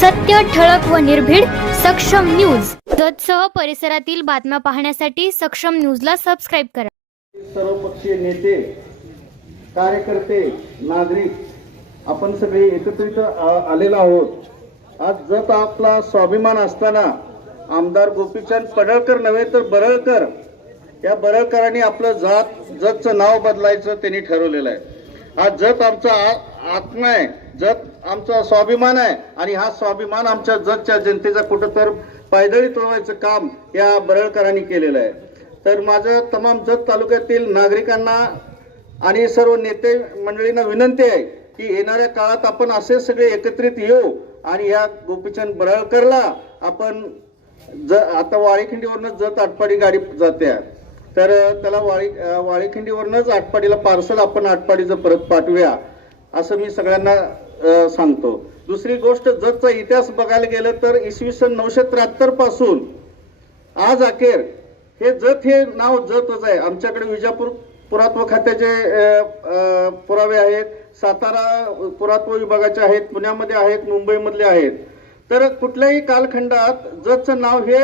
सत्य, ठळक व निर्भीड सक्षम न्यूज। जतसह परिसरातील बातम्या पाहण्यासाठी सक्षम न्यूजला सबस्क्राइब करा। सर्वपक्षीय नेते, कार्यकर्ते, नागरिक आपण सगळे एकत्रित आलेलो आहोत। आज जत आपला स्वाभिमान असताना आमदार गोपीचंद पडळकर नव्हे तर बरळकर या बरळकरांनी आपलं जतचं नाव बदलायचं त्यांनी ठरवलेलं आहे। हा जत आमचा आत्मा आहे, जत आमचा स्वाभिमान आहे आणि हा स्वाभिमान आमच्या जतच्या जनतेचा कुठं तर पायदळी तोडवायचं काम या बरळकरांनी केलेलं आहे। तर माझं तमाम जत तालुक्यातील नागरिकांना आणि सर्व नेते मंडळींना विनंती आहे की येणाऱ्या काळात आपण असे सगळे एकत्रित येऊ आणि या गोपीचंद बरळकरला आपण आता वाळीखिंडीवरनं जत आटपाडी गाडी जाते, तर त्याला वाळीखिंडीवरनंच आटपाडीला पार्सल आपण आटपाडीचं परत पाठवूया असं मी सगळ्यांना सांगतो। दुसरी गोष्ट, जतचा इतिहास बघायला गेलं तर इसवी सन 973 पासून आज अखेर हे जत हे नाव जतच आहे। आमच्याकडे विजापूर पुरातत्व खात्याचे पुरावे आहेत, सातारा पुरातत्व विभागाचे आहेत, पुण्यामध्ये आहेत, मुंबईमधले आहेत। तर कुठल्याही कालखंडात जतचं नाव हे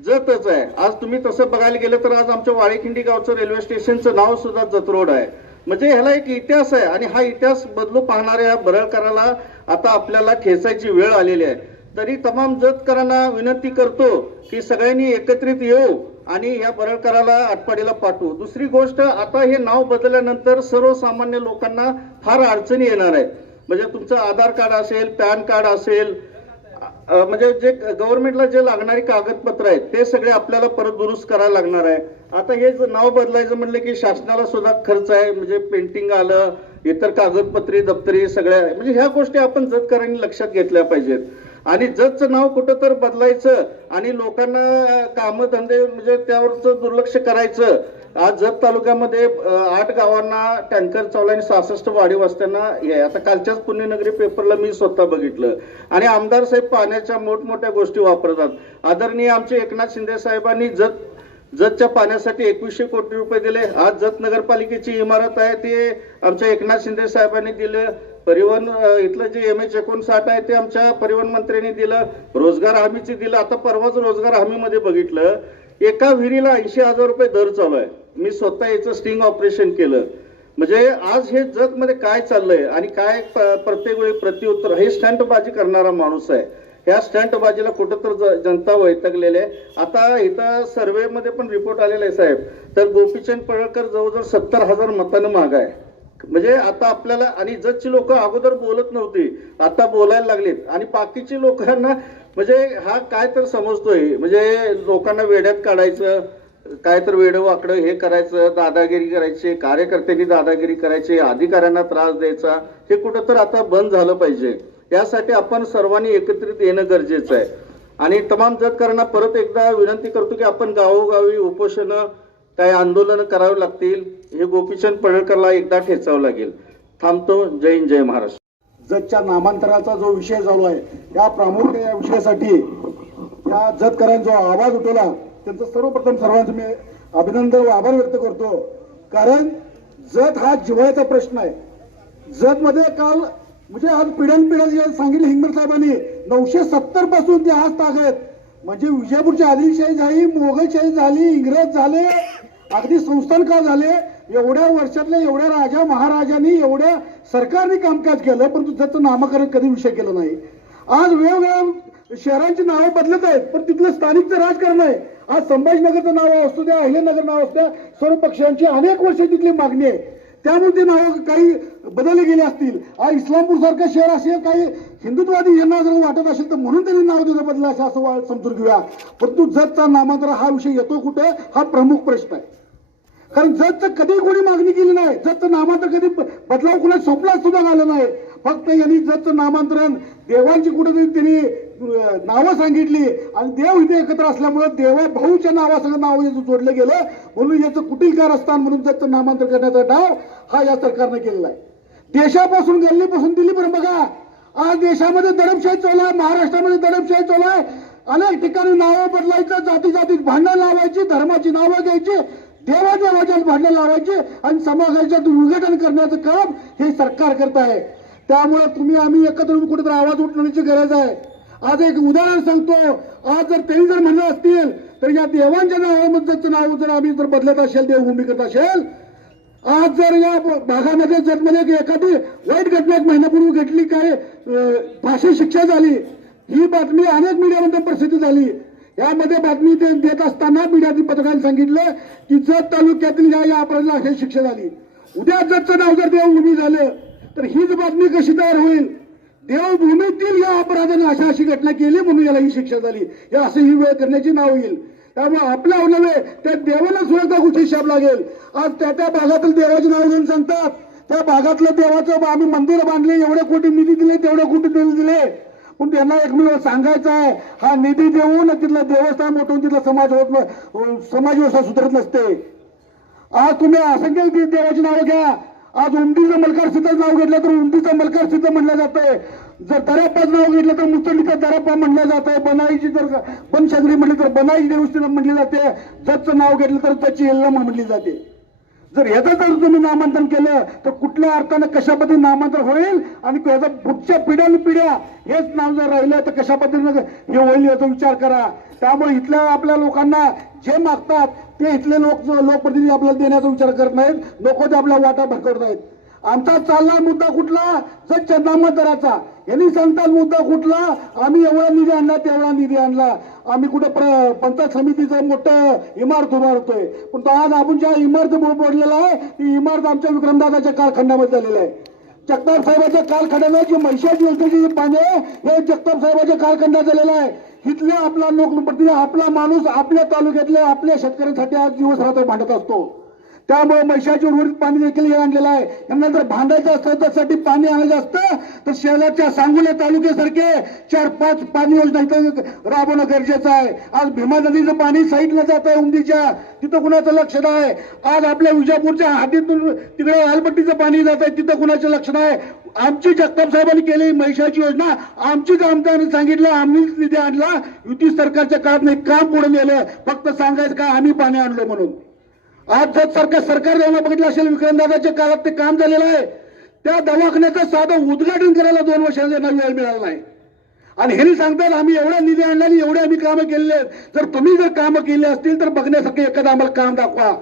जतच आहे। आज तुम्ही तसं बघायला गेलं तर आज आमच्या वाळीखिंडी गावचं रेल्वे स्टेशनचं नाव सुद्धा जत रोड आहे। म्हणजे ह्याला एक इतिहास आहे आणि हा इतिहास बदलू पाहणाऱ्या या बरळकराला आता आपल्याला खेचायची वेळ आलेली आहे। तरी तमाम जतकरांना विनंती करतो की सगळ्यांनी एकत्रित येऊ आणि या बरळकराला आटपाडीला पाठवू। दुसरी गोष्ट, आता हे नाव बदलल्यानंतर सर्वसामान्य लोकांना फार अडचणी येणार आहेत। म्हणजे तुमचं आधार कार्ड असेल, पॅन कार्ड असेल, म्हणजे जे गव्हर्नमेंटला जे लागणारी कागदपत्र आहेत ते सगळे आपल्याला परत दुरुस्त करायला लागणार आहे। आता हे नाव बदलायचं म्हणलं की शासनाला सुद्धा खर्च आहे, म्हणजे पेंटिंग आलं, इतर कागदपत्री दप्तरी सगळ्या, म्हणजे ह्या गोष्टी आपण जतकरांनी लक्षात घेतल्या पाहिजेत। आणि जतचं नाव कुठं तर बदलायचं आणि लोकांना कामधंदे म्हणजे त्यावरचं दुर्लक्ष करायचं। आज जत तालुक्यामध्ये 8 गावांना टँकर चावला आणि 66 वाढीव वस्त्यांना हे आता कालच्याच पुण्यनगरी पेपरला मी स्वतः बघितलं। आणि आमदार साहेब पाण्याच्या मोठमोठ्या गोष्टी वापरतात। आदरणीय आमचे एकनाथ शिंदे साहेबांनी जतच्या पाण्यासाठी 2100 कोटी रुपये दिले। आज जत नगरपालिकेची इमारत आहे ते आमच्या एकनाथ शिंदे साहेबांनी दिले। परिवहन इथलं जे MH59 आहे ते आमच्या परिवहन मंत्र्यांनी दिलं। रोजगार हमीची दिलं। आता परवाच रोजगार हमीमध्ये बघितलं एका विहिरीला 80,000 रुपये दर चालू आहे। मी स्वतः याचं स्टिंग ऑपरेशन केलं। म्हणजे आज हे जत मध्ये काय चाललंय आणि काय प्रत्येक वेळी प्रत्युत्तर, हे स्टंटबाजी करणारा माणूस आहे। ह्या स्टंटबाजीला कुठं तर जनता वैतागलेली आहे। आता इथं सर्वे मध्ये पण रिपोर्ट आलेला आहे साहेब, तर गोपीचंद पडळकर जवळजवळ 70,000 मतांनी मागे आहे। म्हणजे आता आपल्याला, आणि जतची लोक अगोदर बोलत नव्हती, आता बोलायला लागलीत आणि बाकीची लोकांना म्हणजे हा काय तर समजतोय, म्हणजे लोकांना वेड्यात काढायचं, काय तर वेडं वाकडं हे करायचं, दादागिरी करायची, कार्यकर्त्यांनी दादागिरी करायची, अधिकाऱ्यांना त्रास द्यायचा, हे कुठं तर आता बंद झालं पाहिजे। यासाठी आपण सर्वांनी एकत्रित येणं गरजेचं आहे। आणि तमाम जतकरांना परत एकदा विनंती करतो की आपण गावोगावी उपोषण काय आंदोलन करावे लागतील, हे गोपीचंद पडळकरला एकदा ठेचावं लागेल। थांबतो। जय हिंद, जय महाराष्ट्र। जतच्या नामांतराचा जो विषय चालू आहे त्या प्रामुख्याने या विषयासाठी या जतकरांचा जो आवाज उठवला त्यांचं सर्वप्रथम सर्वांचं मी अभिनंदन व आभार व्यक्त करतो। कारण जत हा जिव्हाळ्याचा प्रश्न आहे। जत मध्ये काल म्हणजे आज पिढ्यानपिढ्या जे सांगितलं हिंगमत साहेबांनी 970 पासून ते आज तागत, म्हणजे विजापूरची आदिलशाही झाली, मोगलशाही झाली, इंग्रज झाले, अगदी संस्थान काळ झाले, एवढ्या वर्षातल्या एवढ्या राजा महाराजांनी एवढ्या सरकारने कामकाज केलं, परंतु जतचं नामकरण कधी विषय केला नाही। आज वेगवेगळ्या शहरांची नावं बदलत आहेत पण तिथलं स्थानिकचं राजकारण आहे। आज संभाजीनगरचं नाव असू द्या, अहिल्यानगर नाव असू द्या, सर्व पक्षांची अनेक वर्ष तिथली मागणी आहे, त्यामुळे ते नाव काही बदलले गेले असतील। आज इस्लामपूर सारखं शहर असेल, काही हिंदुत्ववादी यांना जर वाटत असेल तर म्हणून त्यांनी नाव दिलं बदललं असं समजून घेऊया। परंतु जतचा नामांतर हा विषय येतो कुठे, हा प्रमुख प्रश्न आहे। कारण जतचं कधी कोणी मागणी केली नाही, जतचं नामांतर कधी बदलाव कुणा स्वप्नात सुद्धा आलं नाही। फक्त यांनी जतचं नामांतरण देवांची कुठेतरी त्यांनी नावं सांगितली आणि देव इथे एकत्र असल्यामुळे देवा भाऊच्या नावासंग नाव जोडलं गेलं, म्हणून याचं कुटील कारस्थान म्हणून जतचं नामांतर करण्याचा डाव हा या सरकारने केलेला आहे। देशापासून गल्लीपासून दिल्लीपर्यंत बघा, आज देशामध्ये दडपशाही चालू आहे, महाराष्ट्रामध्ये दडपशाही चालू आहे। अनेक ठिकाणी नावं बदलायचं, जाती जातीत भांडणं लावायची, धर्माची नावं घ्यायची, देवादेवाच्या भांडणं लावायचे आणि समाजाच्यात विघटन करण्याचं काम हे सरकार करत आहे। त्यामुळे तुम्ही आम्ही एकत्र कुठेतरी आवाज उठवण्याची गरज आहे। आज एक उदाहरण सांगतो. आज जर त्यांनी जर म्हणलं असतील तर या देवांच्या नावाचं नाव जर आम्ही जर बदलत असेल, देवभूमी करत असेल, आज जर या भागामध्ये जतमध्ये एखादी वाईट घटना 1 महिन्यापूर्वी घडली, काय फाशी शिक्षा झाली, ही बातमी अनेक मीडियामध्ये प्रसिद्ध झाली. यामध्ये बातमी ते देत असताना मीडियातील पत्रकारांनी सांगितलं की जत तालुक्यातील या अपराधाला अशी शिक्षा झाली. उद्या जतचं नाव जर देवभूमी झालं तर हीच बातमी कशी तयार होईल? देवभूमीतील या अपराधाने अशी घटना केली म्हणून याला ही शिक्षा झाली, या असं ही वेळ करण्याची नाव येईल. त्यामुळे आपल्या नव्हे त्या देवाला सुद्धा गोष्टी हिशाब लागेल. आज त्या भागातील देवाचे नाव घेऊन सांगतात, त्या भागातलं देवाचं आम्ही मंदिर बांधले, एवढे कोटी निधी दिले, तेवढे कोटी दिले, पण त्यांना एकमेव सांगायचं आहे, हा निधी देऊन तिथलं देवस्थान मोठवून तिथला समाज व्यवस्था सुधारत नसते. आज तुम्ही असंख्य देवाची नावं घ्या. आज उमदीचं मलकार सिद्धचं नाव घेतलं तर उमदीचं मलकार सिद्ध म्हणलं जातंय. जर दरापाचं नाव घेतलं तर मुसलीचं दरापा म्हणलं जात आहे. बनाईची जर बनशंकरी म्हटली तर बनाई देवस्थान म्हणली जाते. जतचं नाव घेतलं तर त्याची यल्लम म्हणली जाते. जर याचं जर तुम्ही नामांतरण केलं तर कुठल्या अर्थानं कशा पद्धतीने नामांतरण होईल आणि याचा पुढच्या पिढ्या हेच नाव जर राहिलं तर कशा पद्धतीनं हे होईल याचा विचार करा. त्यामुळे इथल्या आपल्या लोकांना जे मागतात ते इथले लोकप्रतिनिधी आपल्याला देण्याचा विचार करत नाहीत, नको ते आपल्या वाटा भरकवत नाहीत. आमचा चालला मुद्दा कुठला? जर नामांतराचा. यांनी सांगतात मुद्दा कुठला? आम्ही एवढा निधी आणला, तेवढा निधी आणला. आम्ही कुठे पंचायत समितीचं मोठं इमारत उभारतोय, पण आज आपण ज्या इमारत बोललेला आहे ती इमारत आमच्या विक्रमदादाच्या कालखंडामध्ये झालेली आहे. जगताप साहेबांच्या कालखंडाला जी म्हैशाची योजनेची पाणी आहे हे जगताप साहेबांच्या कालखंडात झालेलं आहे. इथल्या आपला लोकप्रतिनिधी, आपला माणूस आपल्या तालुक्यातल्या आपल्या शेतकऱ्यांसाठी आज दिवस रात्र भांडत असतो. त्यामुळे म्हैशाची उर्वरित पाणी देखील हे आणलेलं आहे. त्यांना जर भांडायचं असतं त्यासाठी पाणी आणायचं असतं तर शहराच्या सांगोला तालुक्यासारखे 4-5 पाणी योजना इथं राबवणं गरजेचं आहे. आज भीमा नदीचं पाणी साईडला जात आहे उमदीच्या, तिथं कुणाचं लक्ष नाही. आज आपल्या विजापूरच्या हातीतून तिकडे आलपट्टीचं पाणी जात आहे, तिथं कुणाचं लक्ष नाही. आमची जगताप साहेबांनी केली म्हैशाची योजना, आमचीच आमदारांनी सांगितलं, आम्हीच निधी आणला. युती सरकारच्या काळात नाही काम पुढे नेलं, फक्त सांगायचं का आम्ही पाणी आणलो म्हणून. आज जर सरकार जेव्हा बघितलं असेल विक्रमदादाच्या काळात ते काम झालेलं आहे. त्या दवाखान्याचं साधं उद्घाटन करायला 2 वर्षांचा वेळ मिळाला नाही. आणि हे सांगतात आम्ही एवढा निधी आणला आणि एवढे आम्ही कामं केलेले आहेत. जर तुम्ही जर कामं केली असतील तर बघण्यासारखे एखादं आम्हाला काम दाखवा.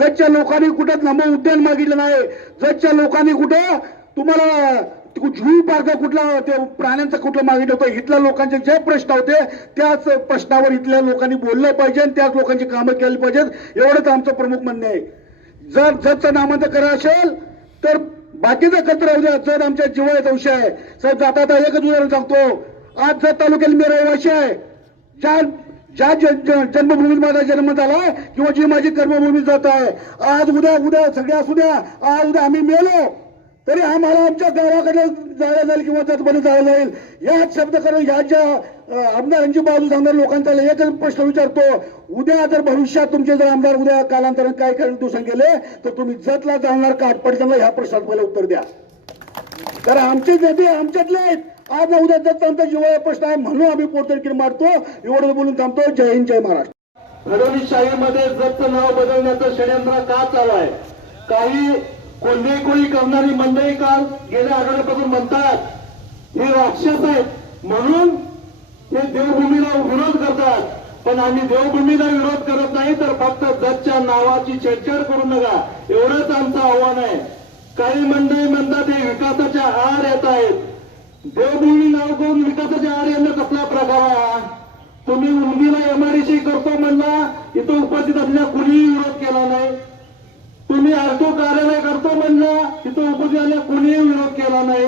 जतच्या लोकांनी कुठं नमो उद्यान मागितलं नाही, जतच्या लोकांनी कुठं तुम्हाला जुई पार्क कुठला ते प्राण्यांचा कुठलं मागितलं होतं. इथल्या लोकांचे जे प्रश्न होते त्याच प्रश्नावर इथल्या लोकांनी बोललं पाहिजे आणि त्याच लोकांची कामं केली पाहिजेत, एवढंच आमचं प्रमुख म्हणणं आहे. जर जतचं नामांतर करायचं असेल तर बाकीचं कचरा राहू द्या, जत आमच्या जिव्हाळ्याचा विषय आहे. साहेब जाता एकच उदाहरण सांगतो. आज जत तालुक्यात मी रहिवासी आहे. ज्या जन्मभूमीत माझा जन्म झाला किंवा जी माझी कर्मभूमी जात आहे, आज उद्या सगळ्या असू द्या, आज उद्या आम्ही मेलो तरी आम्हाला आमच्या गावाकडे जायला जाईल किंवा जतमध्ये जायला जाईल. याच शब्द करून ह्या ज्या आमदारांची बाजू सांगणाऱ्या लोकांचा एकच प्रश्न विचारतो. उद्या जर भविष्यात तुमचे जर आमदार उद्या कालांतराने काय दिवसांनी गेले तर तुम्ही जतला जाणार का आटपाडीला, ह्या प्रश्नात पहिला उत्तर द्या. कारण आमचे नेते आमच्यातले आहेत. आज ना उद्या जत आमचा जिव्हाळा प्रश्न आहे म्हणून आम्ही पोटतिडकी मारतो. एवढं बोलून थांबतो. जय हिंद, जय महाराष्ट्र. फडणवीस शाहीमध्ये जतचं नाव बदलण्याचं षडयंत्र का चालू आहे? काही कोल्हेकोळी करणारी मंडळी काल गेल्या आठवड्यापासून म्हणतात हे राक्षस आहेत म्हणून हे देवभूमीला विरोध करतात. पण आम्ही देवभूमीला विरोध करत नाही तर फक्त जतच्या नावाची छेडछाड करू नका, एवढंच आमचं आव्हान आहे. काही मंडळी म्हणतात हे विकासाच्या आड येत आहेत. देवभूमी नाव करून विकासाच्या आड येणं कसला प्रकार आहे? तुम्ही उमदीला एमआयडीसी करतो म्हणला, इथं उपस्थित असलेल्या कुणीही विरोध केला नाही. तुम्ही आरटीओ कार्यालय करतो म्हणला, इथं उपजिल्ह्याला कुणीही विरोध केला नाही.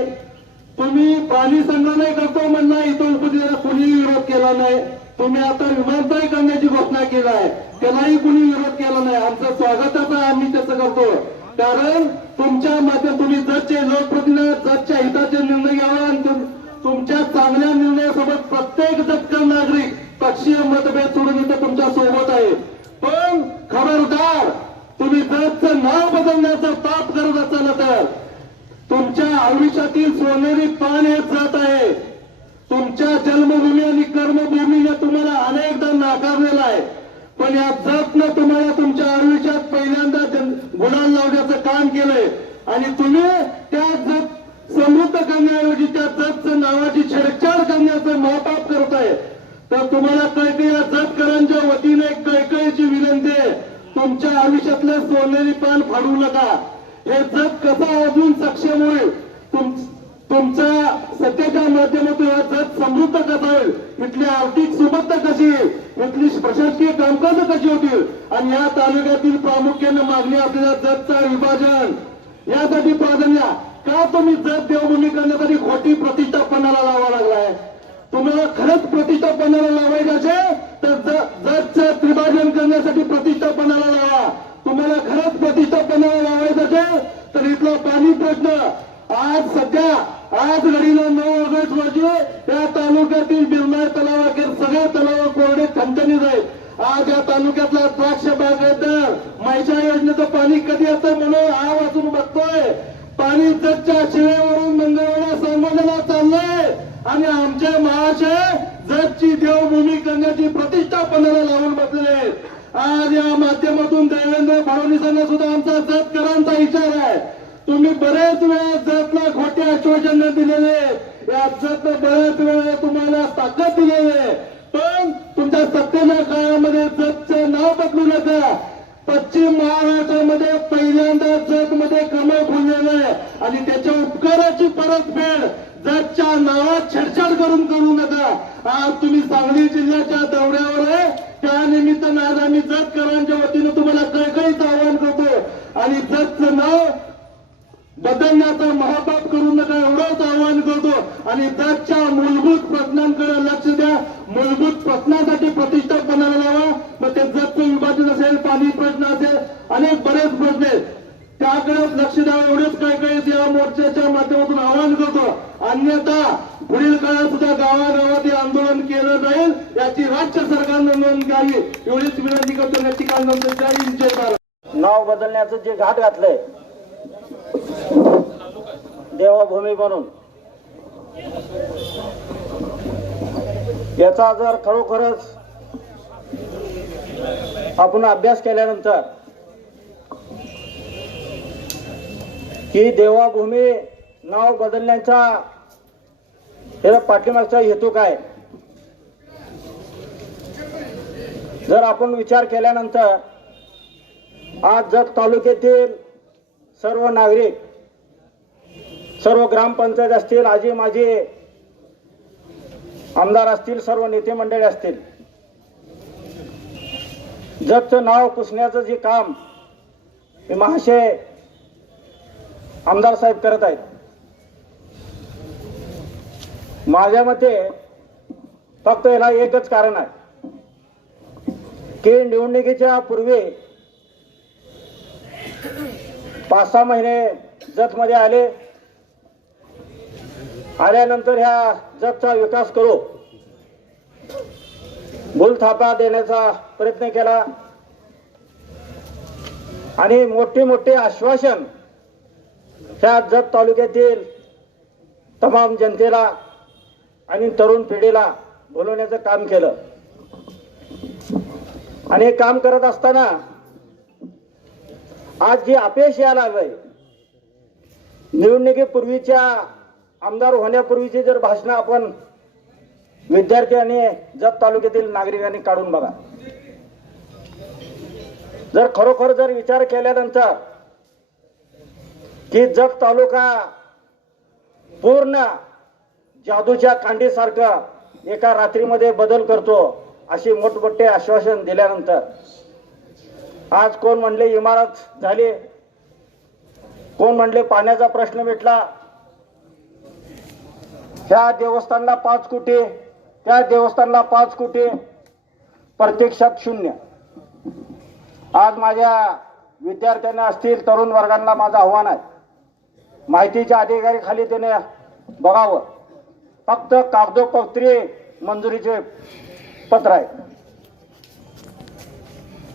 तुम्ही पाणी संग्रहालय करतो म्हणला, इथं उपजिल्ह्याला कुणीही विरोध केला नाही. तुम्ही आता विमानतळ करण्याची घोषणा केला आहे, त्यालाही कुणी विरोध केला नाही. आमचं स्वागतच आहे, आम्ही त्याचं करतो. कारण तुमच्या माध्यमातून तुम्ही जतचे लोकप्रतिनिधी जतच्या हिताचे निर्णय घ्यावा आणि तुमच्या चांगल्या निर्णयासोबत प्रत्येक जतकर नागरिक पक्षीय मतभेद सोडून इथं तुमच्या सोबत आहे. पण खबरदार, तुम्ही जतचं नाव बदलण्याचा पाप करत असाल तर तुमच्या आयुष्यातील सोनेरी पान हे जत आहे. तुमच्या जन्मभूमी आणि कर्मभूमीने तुम्हाला अनेकदा नाकारलेला आहे. पण या जतनं तुम्हाला तुमच्या आयुष्यात पहिल्यांदा गुलाल लावण्याचं काम केलंय आणि तुम्ही त्या जत समृद्ध करण्याऐवजी त्या जतचं नावाची छेडछाड करण्याचं महापाप करत तुम्हाला कळकळी या जतकरांच्या वतीने एक कळकळीची विनंती आहे, तुमच्या आयुष्यातलं सोनेरी पान फाडू नका. हे जत कसं अजून सक्षम होईल, तुमच्या सत्तेच्या माध्यमातून हा जत समृद्ध कसा होईल, इथली आर्थिक सुबत्ता कशी येईल, इथली प्रशासकीय कामकाज कशी होतील, आणि या तालुक्यातील प्रामुख्याने मागणी असलेल्या जतचं विभाजन यासाठी प्राधान्य का तुम्ही जत देवभूमी करण्यासाठी खोटी प्रतिष्ठापनाला लावा लागलाय. तुम्हाला खरंच प्रतिष्ठापनाला लावायचं असेल तर जतचं त्रिभाजन करण्यासाठी प्रतिष्ठापनाला लावा. तुम्हाला खरंच प्रतिष्ठापनाला लावायचं असेल तर इथला पाणी प्रश्न आज घडीला 9 ऑगस्ट रोजी या तालुक्यातील बिरनाळ तलावाखेर सगळे तलाव कोरडे खंडणीत आहेत. आज या तालुक्यातला द्राक्ष बागायतदार मैशा योजनेचं पाणी कधी येतं म्हणून हा वाचून बघतोय. पाणी जतच्या शिळेवरून मंगळवेढा सांगोल्याला चाललंय आणि आमचे महाशय जतची देवभूमी करण्याची प्रतिष्ठापनाला लावून बसलेले आहेत. आज या माध्यमातून देवेंद्र फडणवीसांना सुद्धा आमचा जतकरांचा इशारा आहे. तुम्ही बरेच वेळा जतला खोटे आश्वासन दिलेले, या जत बऱ्याच वेळा तुम्हाला ताकद दिलेली, पण तुमच्या सत्तेच्या काळामध्ये जतचं नाव बदलू नका. पश्चिम महाराष्ट्रामध्ये पहिल्यांदा जत मध्ये कमळ फुललेलं आहे आणि त्याच्या उपकाराची परतफेड जतच्या नावात छेडछाड करू नका. आज तुम्ही सांगली जिल्ह्याच्या दौऱ्यावर आहे, त्या निमित्तानं आज आम्ही जतकरांच्या वतीनं तुम्हाला कळकळीचं आवाहन करतो आणि जतचं नाव बदलण्याचा महापाप करू नका एवढंच आवाहन करतो आणि जतच्या मूलभूत प्रश्नांकडे लक्ष द्या. मूलभूत प्रश्नासाठी प्रतिष्ठापनाला लावा. मग ते जतचं विभाजन असेल, पाणी प्रश्न असेल, अनेक बरेच प्रश्न आहेत, त्याकडे लक्ष द्यावं एवढेच काही या मोर्चाच्या माध्यमातून आवाहन करतो. अन्यथा पुढील काळात सुद्धा गावागावात हे आंदोलन केलं जाईल, याची राज्य सरकारनं नोंद घ्यावी एवढीच विनंती करतो. या ठिकाणी जय हिंद जय भारत. नाव बदलण्याचं जे घाट घातलंय देवभूमी म्हणून, याचा जर खरोखरच आपण अभ्यास केल्यानंतर की देवभूमी नाव बदलण्याचा याचा पाठीमागचा हेतू काय, जर आपण विचार केल्यानंतर आज जत तालुक्यातील सर्व नागरिक, सर्व ग्रामपंचायत असतील, आजी माजी आमदार असतील, सर्व नेते मंडळी असतील, जतचं नाव पुसण्याचं जे काम हे महाशय आमदार साहेब करत आहेत. माझ्या मते फक्त याला एकच कारण आहे की निवडणुकीच्या पूर्वी 5-6 महिने जत मध्ये आल्यानंतर ह्या जतचा विकास करू भूलथापा देण्याचा प्रयत्न केला आणि मोठे मोठे आश्वासन ह्या जत तालुक्यातील तमाम जनतेला आणि तरुण पिढीला बोलवण्याचं काम केलं. आणि हे काम करत असताना आज जे अपयश यायला लागलंय, निवडणुकीपूर्वीच्या आमदार होण्यापूर्वीची जर भाषणं आपण विद्यार्थी आणि जत तालुक्यातील नागरिकांनी काढून बघा. जर खरोखर जर विचार केल्यानंतर की जत तालुका पूर्ण जादूच्या कांडीसारखं एका रात्रीमध्ये बदल करतो अशी मोठमोठे आश्वासन दिल्यानंतर आज कोण म्हणले इमारत झाली, कोण म्हणले पाण्याचा प्रश्न मिटला, ह्या देवस्थानला 5 कोटी, त्या देवस्थानला 5 कोटी, प्रत्यक्षात 0. आज माझ्या विद्यार्थ्यांना असतील, तरुण वर्गांना माझं आव्हान आहे, माहितीच्या अधिकारी खाली त्याने बघावं. फक्त कागदोपत्री मंजुरीचे पत्र आहे.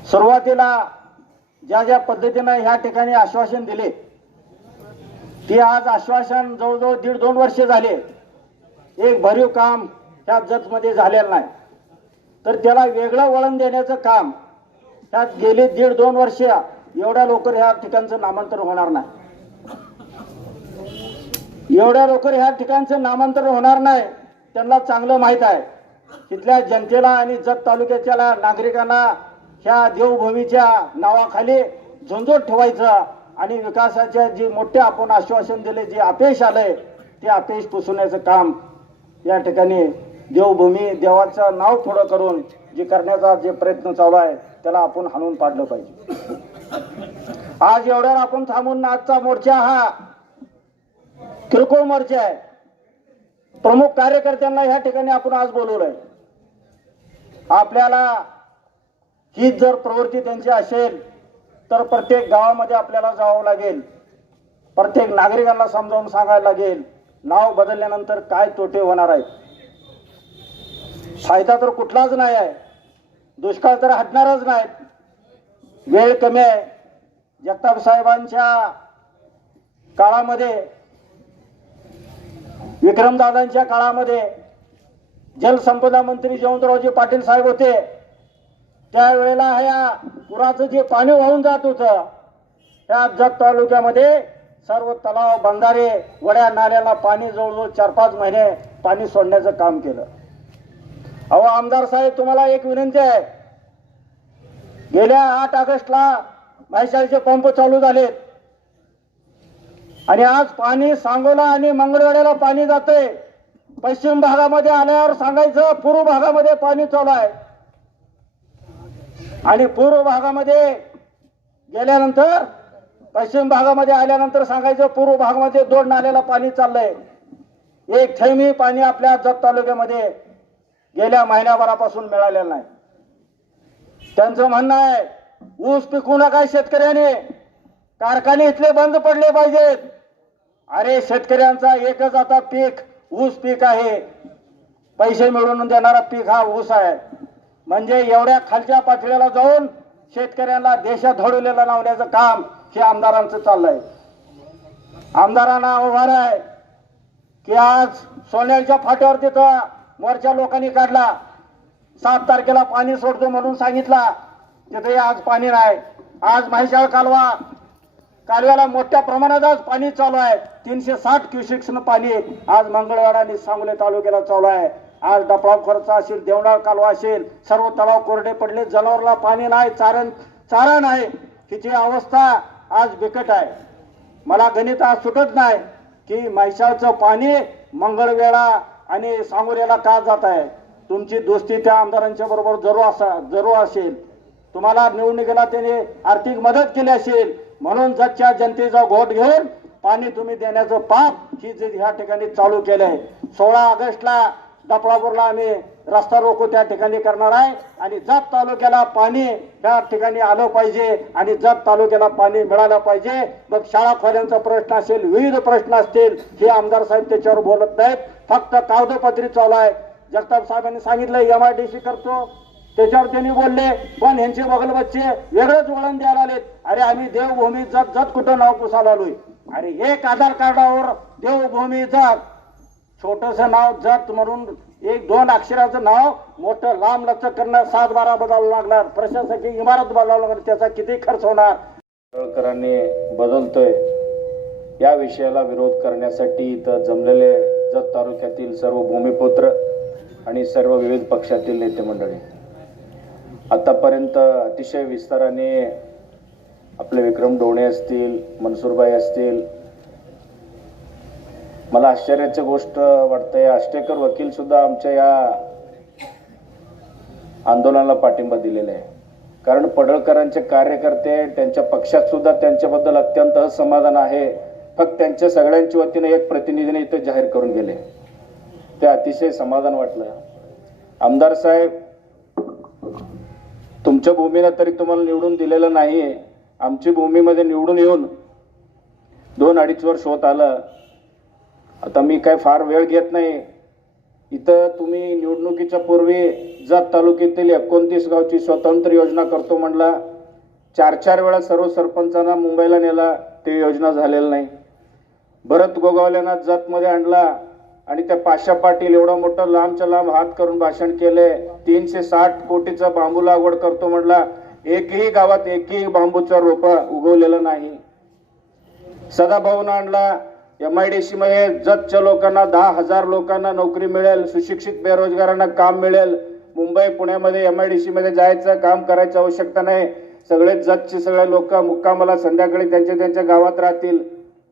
सुरुवातीला ज्या ज्या पद्धतीने ह्या ठिकाणी आश्वासन दिले ते आज आश्वासन जवळजवळ 1.5-2 वर्षे झाले, एक भरीव काम ह्या जतमध्ये झालेलं नाही. तर त्याला वेगळं वळण देण्याचं काम त्यात गेली 1.5-2 वर्ष एवढ्या लवकर ह्या ठिकाणचं नामांतर होणार नाही. एवढ्या लवकर ह्या ठिकाणचं नामांतर होणार नाही त्यांना चांगलं माहित आहे. तिथल्या जनतेला आणि जत तालुक्याच्या नागरिकांना ह्या देवभूमीच्या नावाखाली झुंजून ठेवायचं आणि विकासाच्या जे मोठे आपण आश्वासन दिले, जे अपयश आलंय ते अपयश पुसवण्याचं काम या ठिकाणी देवभूमी देवाचं नाव थोडं करून जे करण्याचा जे प्रयत्न चालू आहे त्याला आपण हाणून पाडलं पाहिजे. आज एवढ्यावर आपण थांबून आजचा मोर्चा हा किरकोळ मोर्चा आहे. प्रमुख कार्यकर्त्यांना ह्या ठिकाणी आपण आज बोलवलंय. आपल्याला ही जर प्रवृत्ती त्यांची असेल तर प्रत्येक गावामध्ये आपल्याला जावं लागेल, प्रत्येक नागरिकांना समजावून सांगायला लागेल नाव बदलल्यानंतर काय तोटे होणार आहेत. फायदा तर कुठलाच नाही आहे, दुष्काळ तर हटणारच नाहीत. वेळ कमी आहे. जगताप साहेबांच्या काळामध्ये, विक्रमदादांच्या काळामध्ये जलसंपदा मंत्री जयवंतरावजी पाटील साहेब होते. त्यावेळेला ह्या पुराचं जे पाणी वाहून जात होतं त्या जत तालुक्यामध्ये सर्व तलाव, बंधारे, वड्या, नाल्याला पाणी जवळजवळ 4-5 महिने पाणी सोडण्याचं काम केलं. अहो आमदार साहेब, तुम्हाला एक विनंती आहे. गेल्या 8 ऑगस्टला म्हैसाळचे पंप चालू झालेत आणि आज पाणी सांगोला आणि मंगळवेढ्याला पाणी जातंय. पश्चिम भागामध्ये आल्यावर सांगायचं पूर्व भागामध्ये पाणी चालू आहे आणि पूर्व भागामध्ये गेल्यानंतर, पश्चिम भागामध्ये आल्यानंतर सांगायचं पूर्व भागामध्ये 2 नाल्याला पाणी चाललंय. एक थेंबही पाणी आपल्या जत तालुक्यामध्ये गेल्या महिन्याभरापासून मिळालेलं नाही. त्यांचं म्हणणं आहे ऊस पिकू नका शेतकऱ्याने, कारखाने इथले बंद पडले पाहिजेत. अरे शेतकऱ्यांचा एकच आता पीक ऊस पीक आहे. पैसे मिळवून देणारा पीक हा ऊस आहे. म्हणजे एवढ्या खालच्या पातळीला जाऊन शेतकऱ्यांना देशात धडवलेलं लावण्याचं काम हे आमदारांचं चाललंय. आमदारांना आव्हान आहे की आज सोन्याच्या फाट्यावर तिथं मोर्चा लोकांनी काढला. 7 तारखेला पाणी सोडतो म्हणून सांगितला, तिथे आज पाणी नाही. आज म्हैसाळ कालव्याला मोठ्या प्रमाणात आज पाणी चालू आहे. 360 क्युसेक्सनं पाणी आज मंगळवेढा आणि सांगोला तालुक्याला चालू आहे. आज डफळाखोरचा असेल, देवनाळ कालवा असेल, सर्व तलाव कोरडे पडले. जनावरला पाणी नाही, चारा नाही. हिची अवस्था आज बिकट आहे. मला गणित आज सुटत नाही की म्हैसाळचं पाणी मंगळवेढा आणि सांगोल्याला का जात आहे. तुमची दोस्ती त्या आमदारांच्या बरोबर जरूर असेल. तुम्हाला निवडणुकीला त्याने आर्थिक मदत केली असेल म्हणून जतच्या जनतेचा घोट घेऊन पाणी तुम्ही देण्याचं पाप ही जे ह्या ठिकाणी चालू केलंय. 16 ऑगस्टला डफळापूरला आम्ही रस्ता रोको त्या ठिकाणी करणार आहे आणि जत तालुक्याला पाणी त्या ठिकाणी आलं पाहिजे आणि जत तालुक्याला पाणी मिळालं पाहिजे. मग शाळा खोल्यांचा प्रश्न असेल, विविध प्रश्न असतील, हे आमदार साहेब त्याच्यावर बोलत नाहीत. फक्त कागदोपत्री चालू आहे. जगताप साहेबांनी सांगितलं MIDC करतो, त्याच्यावर त्यांनी बोलले, पण ह्यांचे बगल बच्चे वेगळंच वळण द्यायला आलेत. अरे आम्ही देवभूमी जत कुठं नाव पुसायला आलोय. अरे एक आधार कार्डावर देवभूमी जत, छोटस नाव जत म्हणून 1-2 अक्षराचं नाव मोठं लांब लचक करणं, 7-12 बदलावं लागणार, प्रशासकीय इमारत बदलावं लागणार, त्याचा किती खर्च होणार. पडळकरांनी बदलतोय या विषयाला विरोध करण्यासाठी इथं जमलेले जत तालुक्यातील सर्व भूमिपुत्र आणि सर्व विविध पक्षातील नेते मंडळी आतापर्यंत अतिशय विस्ताराने आपले विक्रम डोणे असतील, मनसूरबाई असतील. मला आश्चर्याची गोष्ट वाटते, आष्टेकर वकील सुद्धा आमच्या या आंदोलनाला पाठिंबा दिलेला आहे. कारण पडळकरांचे कार्यकर्ते त्यांच्या पक्षात सुद्धा त्यांच्याबद्दल अत्यंत असमाधान आहे. फक्त त्यांच्या सगळ्यांच्या वतीने एक प्रतिनिधीने इथे जाहीर करून गेले, ते अतिशय समाधान वाटलं. आमदार साहेब, तुमच्या भूमीला तरी तुम्हाला निवडून दिलेलं नाहीये. आमची भूमीमध्ये निवडून येऊन 2-2.5 वर्ष होत आलं. आता मी काय फार वेळ घेत नाही. इथं तुम्ही निवडणुकीच्या पूर्वी जत तालुक्यातील 29 गावची स्वतंत्र योजना करतो म्हणला. 4-4 वेळा सर्व सरपंचांना मुंबईला नेला, ते योजना झालेलं नाही. भरत गोगावलेंना जतमध्ये आणला आणि त्या पाशा पाटील एवढा मोठा लांबच्या लांब हात करून भाषण केले. 360 कोटीचा बांबू लागवड करतो म्हणला. एकही गावात एकही बांबूचा रोपा उगवलेला नाही. सदाभाऊन आणला, MIDC मध्ये जतच्या लोकांना 10,000 लोकांना नोकरी मिळेल, सुशिक्षित बेरोजगारांना काम मिळेल. मुंबई पुण्यामध्ये MIDC मध्ये जायचं, काम करायची आवश्यकता नाही. सगळे जतचे सगळे लोक मुक्कामाला संध्याकाळी त्यांच्या गावात राहतील.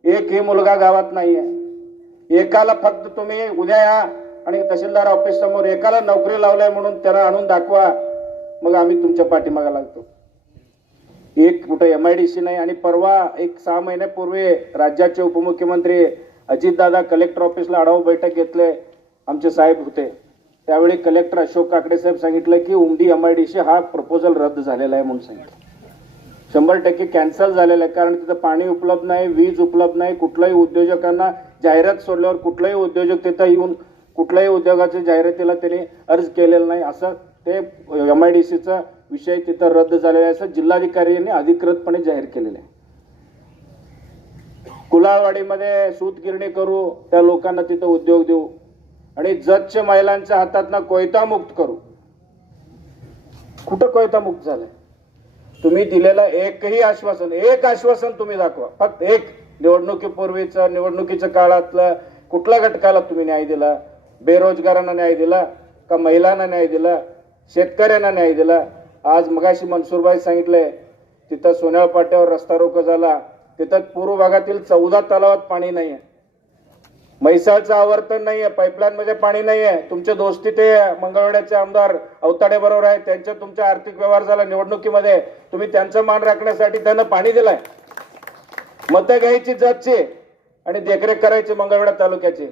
एकही मुलगा गावात नाहीये. एकाला फक्त तुम्ही उद्या या आणि तहसीलदार ऑफिस समोर एकाला नोकरी लावलाय म्हणून त्याला आणून दाखवा, मग आम्ही तुमच्या पाठीमागे लागतो. एक कुठे MIDC नाही. आणि परवा 6 महिन्यापूर्वी राज्याचे उपमुख्यमंत्री अजितदादा कलेक्टर ऑफिसला आढावा बैठक घेतले, आमचे साहेब होते. त्यावेळी कलेक्टर अशोक काकडे साहेब सांगितलं की उमदी MIDC हा प्रपोजल रद्द झालेला आहे म्हणून सांगितलं. 100% कॅन्सल झालेलं आहे. कारण तिथं पाणी उपलब्ध नाही, वीज उपलब्ध नाही. कुठल्याही उद्योजकांना जाहिरात सोडल्यावर कुठलाही उद्योजक तिथं येऊन कुठल्याही उद्योगाच्या जाहिरातीला त्यांनी अर्ज केलेला नाही. असं ते MIDCचा विषय तिथं रद्द झालेला आहे असं जिल्हाधिकारी यांनी अधिकृतपणे जाहीर केलेलं आहे. कुलाळवाडीमध्ये सूतगिरणी करू, त्या लोकांना तिथं उद्योग देऊ आणि जतच्या महिलांच्या हातातनं कोयता मुक्त करू. कुठं कोयता मुक्त झालंय? तुम्ही दिलेलं एक आश्वासन तुम्ही दाखवा. फक्त एक. निवडणुकीपूर्वीचं, निवडणुकीच्या काळातलं कुठल्या घटकाला तुम्ही न्याय दिला? बेरोजगारांना न्याय दिला का? महिलांना न्याय दिला? शेतकऱ्यांना न्याय दिला? आज मगाशी मनसूरबाई सांगितलंय तिथं सोन्याळ पाट्यावर रस्ता रोको झाला, तिथं पूर्व भागातील 14 तलावात पाणी नाहीये. म्हैसाळचं आवर्तन नाहीये, पाईपलाईन मध्ये पाणी नाहीये. तुमचे दोस्ती ते मंगळवेढ्याचे आमदार अवताडे बरोबर आहे, त्यांच्या तुमचा आर्थिक व्यवहार झाला निवडणुकीमध्ये. तुम्ही त्यांचा मान राखण्यासाठी त्यांना पाणी दिलाय. मतं घ्यायची जतची आणि देखरेख करायची मंगळवेढा तालुक्याची.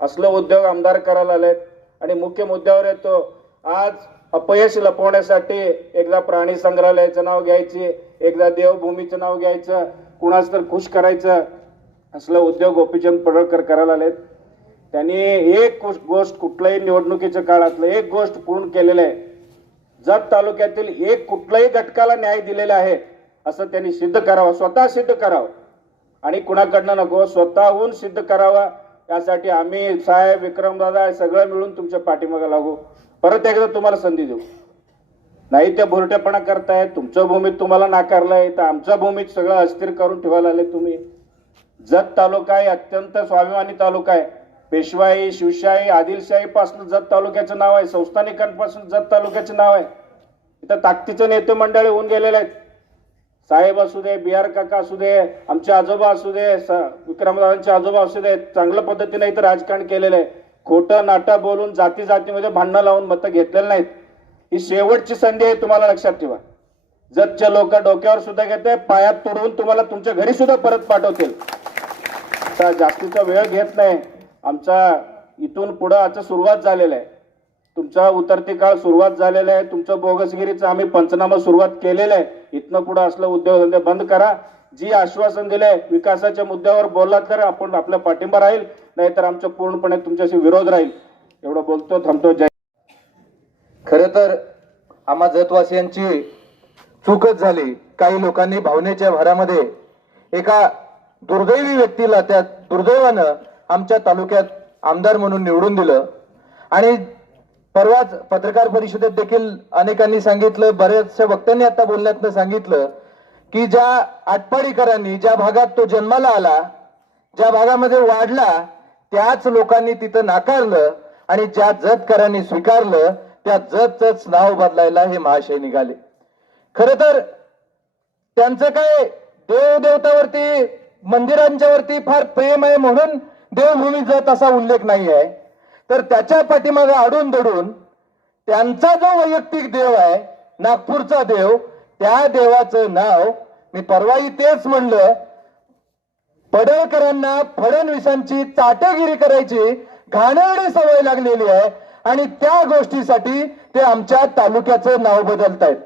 असलं उद्योग आमदार करायला आलेत. आणि मुख्य मुद्द्यावर येतो, आज अपयश लपवण्यासाठी एकदा प्राणी संग्रहालयाचं नाव घ्यायची, एकदा देवभूमीचं नाव घ्यायचं, कुणाच तर खुश करायचं, असलं उद्योग गोपीचंद पडळकर करायला आलेत. त्यांनी एक गोष्ट कुठल्याही निवडणुकीच्या काळातलं एक गोष्ट पूर्ण केलेलं आहे. जत तालुक्यातील एक कुठल्याही घटकाला न्याय दिलेला आहे असं त्यांनी सिद्ध करावं, स्वतः सिद्ध करावं. आणि कुणाकडनं नको, स्वतःहून सिद्ध करावा. यासाठी आम्ही साहेब, विक्रमदादा सगळं मिळून तुमच्या पाठीमागे लागू. परत एकदा तुम्हाला संधी देऊ. नाही ते भुरटेपणा करताय, तुमच्या भूमीत तुम्हाला नाकारलंय, तर आमच्या भूमीत सगळं अस्थिर करून ठेवायला आले तुम्ही. जत तालुका आहे अत्यंत स्वाभिमानी तालुका आहे. पेशवाई, शिवशाही, आदिलशाही पासून जत तालुक्याचं नाव आहे. संस्थानिकांपासून जत तालुक्याचं नाव आहे. इथं ताकदीचे नेते मंडळी होऊन गेलेले आहेत. साहेब असू दे, BR काका असू दे, आमचे आजोबा असू दे, विक्रमदादांचे आजोबा असू दे, चांगल्या पद्धतीने इथं राजकारण केलेलं आहे. खोटं नाटं बोलून जातीमध्ये भांडणं लावून मतं घेतलेलं नाहीत. ही शेवटची संधी आहे, तुम्हाला लक्षात ठेवा. जतचे लोक डोक्यावर सुद्धा घेते, पायात तोडून तुम्हाला तुमच्या घरी सुद्धा परत पाठवतील. आता जास्तीचा वेळ घेत नाही. आमचा इथून पुढं आता सुरुवात झालेलं आहे. तुमचा उतरती काळ सुरुवात झालेला आहे. तुमचं बोगसगिरीचं आम्ही पंचनामा सुरुवात केलेलं आहे. इथनं पुढे असलं उद्योगधंदे बंद करा. जी आश्वासन दिले विकासाच्या मुद्द्यावर बोलला तर आपण आपल्या पाठिंबा राहील, नाहीतर आमचा पूर्णपणे तुमच्याशी विरोध राहील. एवढं बोलतो, थांबतो. जय. खरं तर आम्हा जतवासियांची चूकच झाली. काही लोकांनी भावनेच्या भरामध्ये एका दुर्दैवी व्यक्तीला त्या दुर्दैवानं आमच्या तालुक्यात आमदार म्हणून निवडून दिलं. आणि परवाच पत्रकार परिषदेत देखील अनेकांनी सांगितलं, बऱ्याचशा वक्त्यांनी आता बोलण्यातनं सांगितलं की ज्या आटपाडीकरांनी ज्या भागात तो जन्माला आला, ज्या भागामध्ये वाढला, त्याच लोकांनी तिथं नाकारलं आणि ज्या जतकरांनी स्वीकारलं त्या जतच नाव बदलायला हे महाशय निघाले. खर तर त्यांचं काय देवदेवतावरती, मंदिरांच्या वरती फार प्रेम आहे म्हणून देवभूमी जत असा उल्लेख नाही आहे. तर त्याच्या पाठीमागे आडून दडून त्यांचा जो वैयक्तिक देव आहे, नागपूरचा देव, त्या देवाचं नाव मी परवाही तेच म्हणलं, पडळकरांना फडणवीसांची चाटेगिरी करायची घाणेरडी सवय लागलेली आहे आणि त्या गोष्टीसाठी ते आमच्या तालुक्याचं नाव बदलतायत.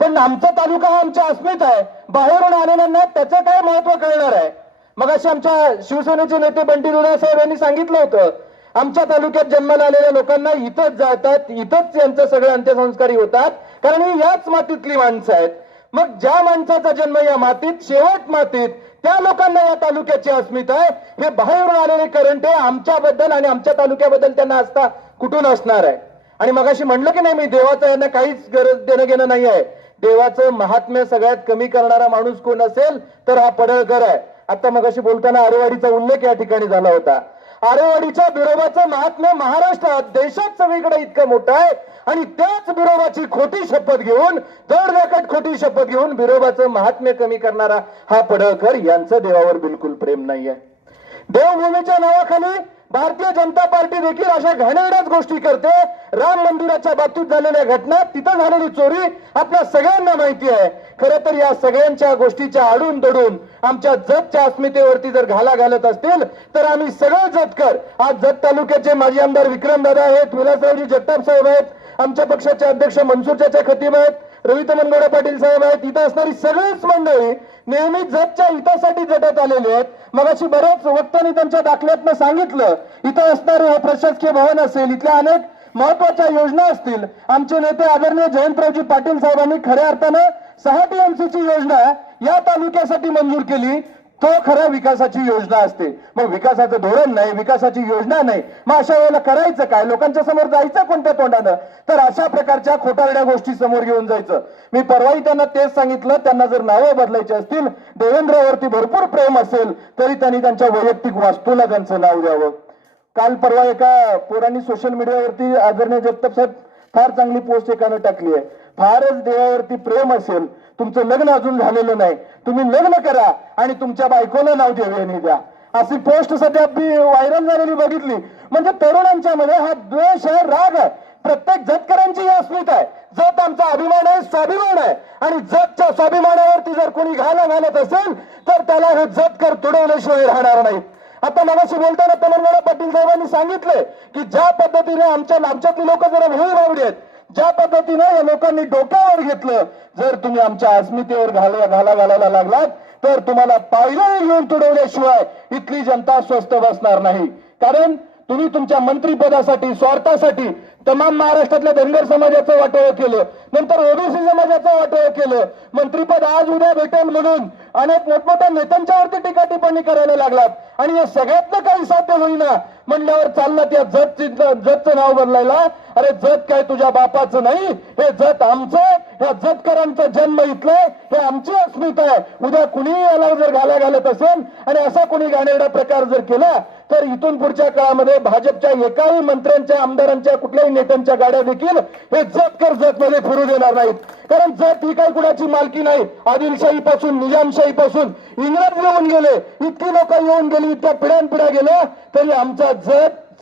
पण आमचा तालुका हा आमच्या अस्मिता आहे. बाहेरून आलेल्यांना त्याचं काय महत्व कळणार आहे? मग असे आमच्या शिवसेनेचे नेते बंटी दुधा साहेब यांनी सांगितलं होतं, आमच्या तालुक्यात जन्माला आलेल्या लोकांना इथंच जातात, इथंच यांचं सगळं अंत्यसंस्कारी होतात, कारण ही याच मातीतली माणसं आहेत. मग ज्या माणसाचा जन्म या मातीत, शेवट मातीत, त्या लोकांना या तालुक्याची अस्मिता आहे. हे बाहेरून आलेले करंटे आमच्याबद्दल आणि आमच्या तालुक्याबद्दल त्यांना आस्था कुठून असणार आहे? आणि मगाशी म्हणलं की नाही मी, देवाचं यांना काहीच गरज देणं घेणं नाही आहे. देवाचं महात्म्य सगळ्यात कमी करणारा माणूस कोण असेल तर हा पडळकर आहे. आता मगाशी बोलताना आरेवाडीचा उल्लेख या ठिकाणी झाला होता. आरेवाडीच्या बिरोबाचं महात्म्य महाराष्ट्रात देशात सगळीकडे इतकं मोठं आहे आणि त्याच बिरोबाची खोटी शपथ घेऊन दडदाकट खोटी शपथ घेऊन बिरोबाचं महात्म्य कमी करणारा हा पडळकर यांचं देवावर बिलकुल प्रेम नाहीये. देवभूमीच्या नावाखाली भारतीय जनता पार्टी देखील अशा घाणेरड्याच गोष्टी करते. राम मंदिराच्या बाबतीत झालेल्या घटना, तिथं झालेली चोरी आपल्या सगळ्यांना माहिती आहे. खरं तर या सगळ्यांच्या गोष्टीच्या आडून दडून आमच्या जतच्या अस्मितेवरती जर घाला घालत असतील तर आम्ही सगळे जतकर, आज जत तालुक्याचे माजी आमदार विक्रमदादा आहेत, विलासरावजी जगताप साहेब आहेत, आमच्या पक्षाचे अध्यक्ष मनसूर चाचा खतीब आहेत, रवितमन गौडा पाटील साहेब आहेत, इथं असणारी सगळीच मंडळी नेहमी जतच्या हितासाठी झटत आलेली आहेत. मगाशी बऱ्याच वक्त्यांनी त्यांच्या दाखल्यातनं सांगितलं, इथं असणारे हे प्रशासकीय भवन असेल, इथल्या अनेक महत्वाच्या योजना असतील. आमचे नेते आदरणीय जयंतरावजी पाटील साहेबांनी खऱ्या अर्थानं 6 TMCची योजना या तालुक्यासाठी मंजूर केली. तो खऱ्या विकासाची योजना असते. मग विकासाचं धोरण नाही, विकासाची योजना नाही, मग अशा वेळेला करायचं काय? लोकांच्या समोर जायचं कोणत्या तोंडानं? तर अशा प्रकारच्या खोटारड्या गोष्टी समोर घेऊन जायचं. मी परवाही त्यांना तेच सांगितलं, त्यांना जर नावं बदलायची असतील, देवेंद्रवरती भरपूर प्रेम असेल तरी त्यांनी त्यांच्या वैयक्तिक वास्तूला त्यांचं नाव द्यावं. काल परवा एका पोरांनी सोशल मीडियावरती आदरणीय जगताप साहेब फार चांगली पोस्ट एकानं टाकली आहे. फारच देवावरती प्रेम असेल, तुमचं लग्न अजून झालेलं नाही, तुम्ही लग्न करा आणि तुमच्या बायकोला नाव देवाने द्या, अशी पोस्ट सध्या व्हायरल झालेली बघितली. म्हणजे तरुणांच्या मध्ये हा द्वेष आहे, राग आहे. प्रत्येक जतकरांची ही अस्मिता आहे. जत आमचा अभिमान आहे, स्वाभिमान आहे आणि जतच्या स्वाभिमानावरती जर कोणी घाला घालत असेल तर त्याला हे जतकर तुडवल्याशिवाय राहणार नाही. आता मगाशी बोलताना तमनगौडा पाटील साहेबांनी सांगितलंय की ज्या पद्धतीने आमच्यातली लोक जरा भूळ बावडी आहेत, ज्या पद्धतीने या लोकांनी डोक्यावर घेतलं, जर तुम्ही आमच्या अस्मितेवर घाला घालायला लागलात तर तुम्हाला पायऱ्या घेऊन तुडवल्याशिवाय इथली जनता स्वस्थ बसणार नाही. कारण तुम्ही तुमच्या मंत्रिपदासाठी स्वार्थासाठी तमाम महाराष्ट्रातल्या धनगर समाजाचं वाटोळं केलं, नंतर ओबीसी समाजाचं वाटोळं केलं. मंत्रिपद आज उद्या भेटेल म्हणून अनेक मोठमोठ्या नेत्यांच्यावरती टीका टिप्पणी करायला लागलात आणि या सगळ्यातलं काही साध्य होईना म्हणल्यावर चाललं त्या जतचं नाव बदलायला. अरे जत काय तुझ्या बापाचं नाही, हे जत आमचं, ह्या जतकरांचा जन्म इथलाय, हे आमची अस्मिता आहे. उद्या कुणीही याला जर घाला घालत असेल आणि असा कोणी घाणेरडा प्रकार जर केला तर इथून पुढच्या काळामध्ये भाजपच्या एकाही मंत्र्यांच्या, आमदारांच्या, कुठल्याही नेत्यांच्या गाड्या देखील हे जतकर जतमध्ये फिरू देणार नाहीत. कारण जत ही काही कुणाची मालकी नाही. आदिलशाहीपासून, निजामशाहीपासून इंग्रज येऊन गेले, इतकी लोक येऊन गेली, इतक्या पिढ्यानपिढ्या गेल्या, तरी आमचा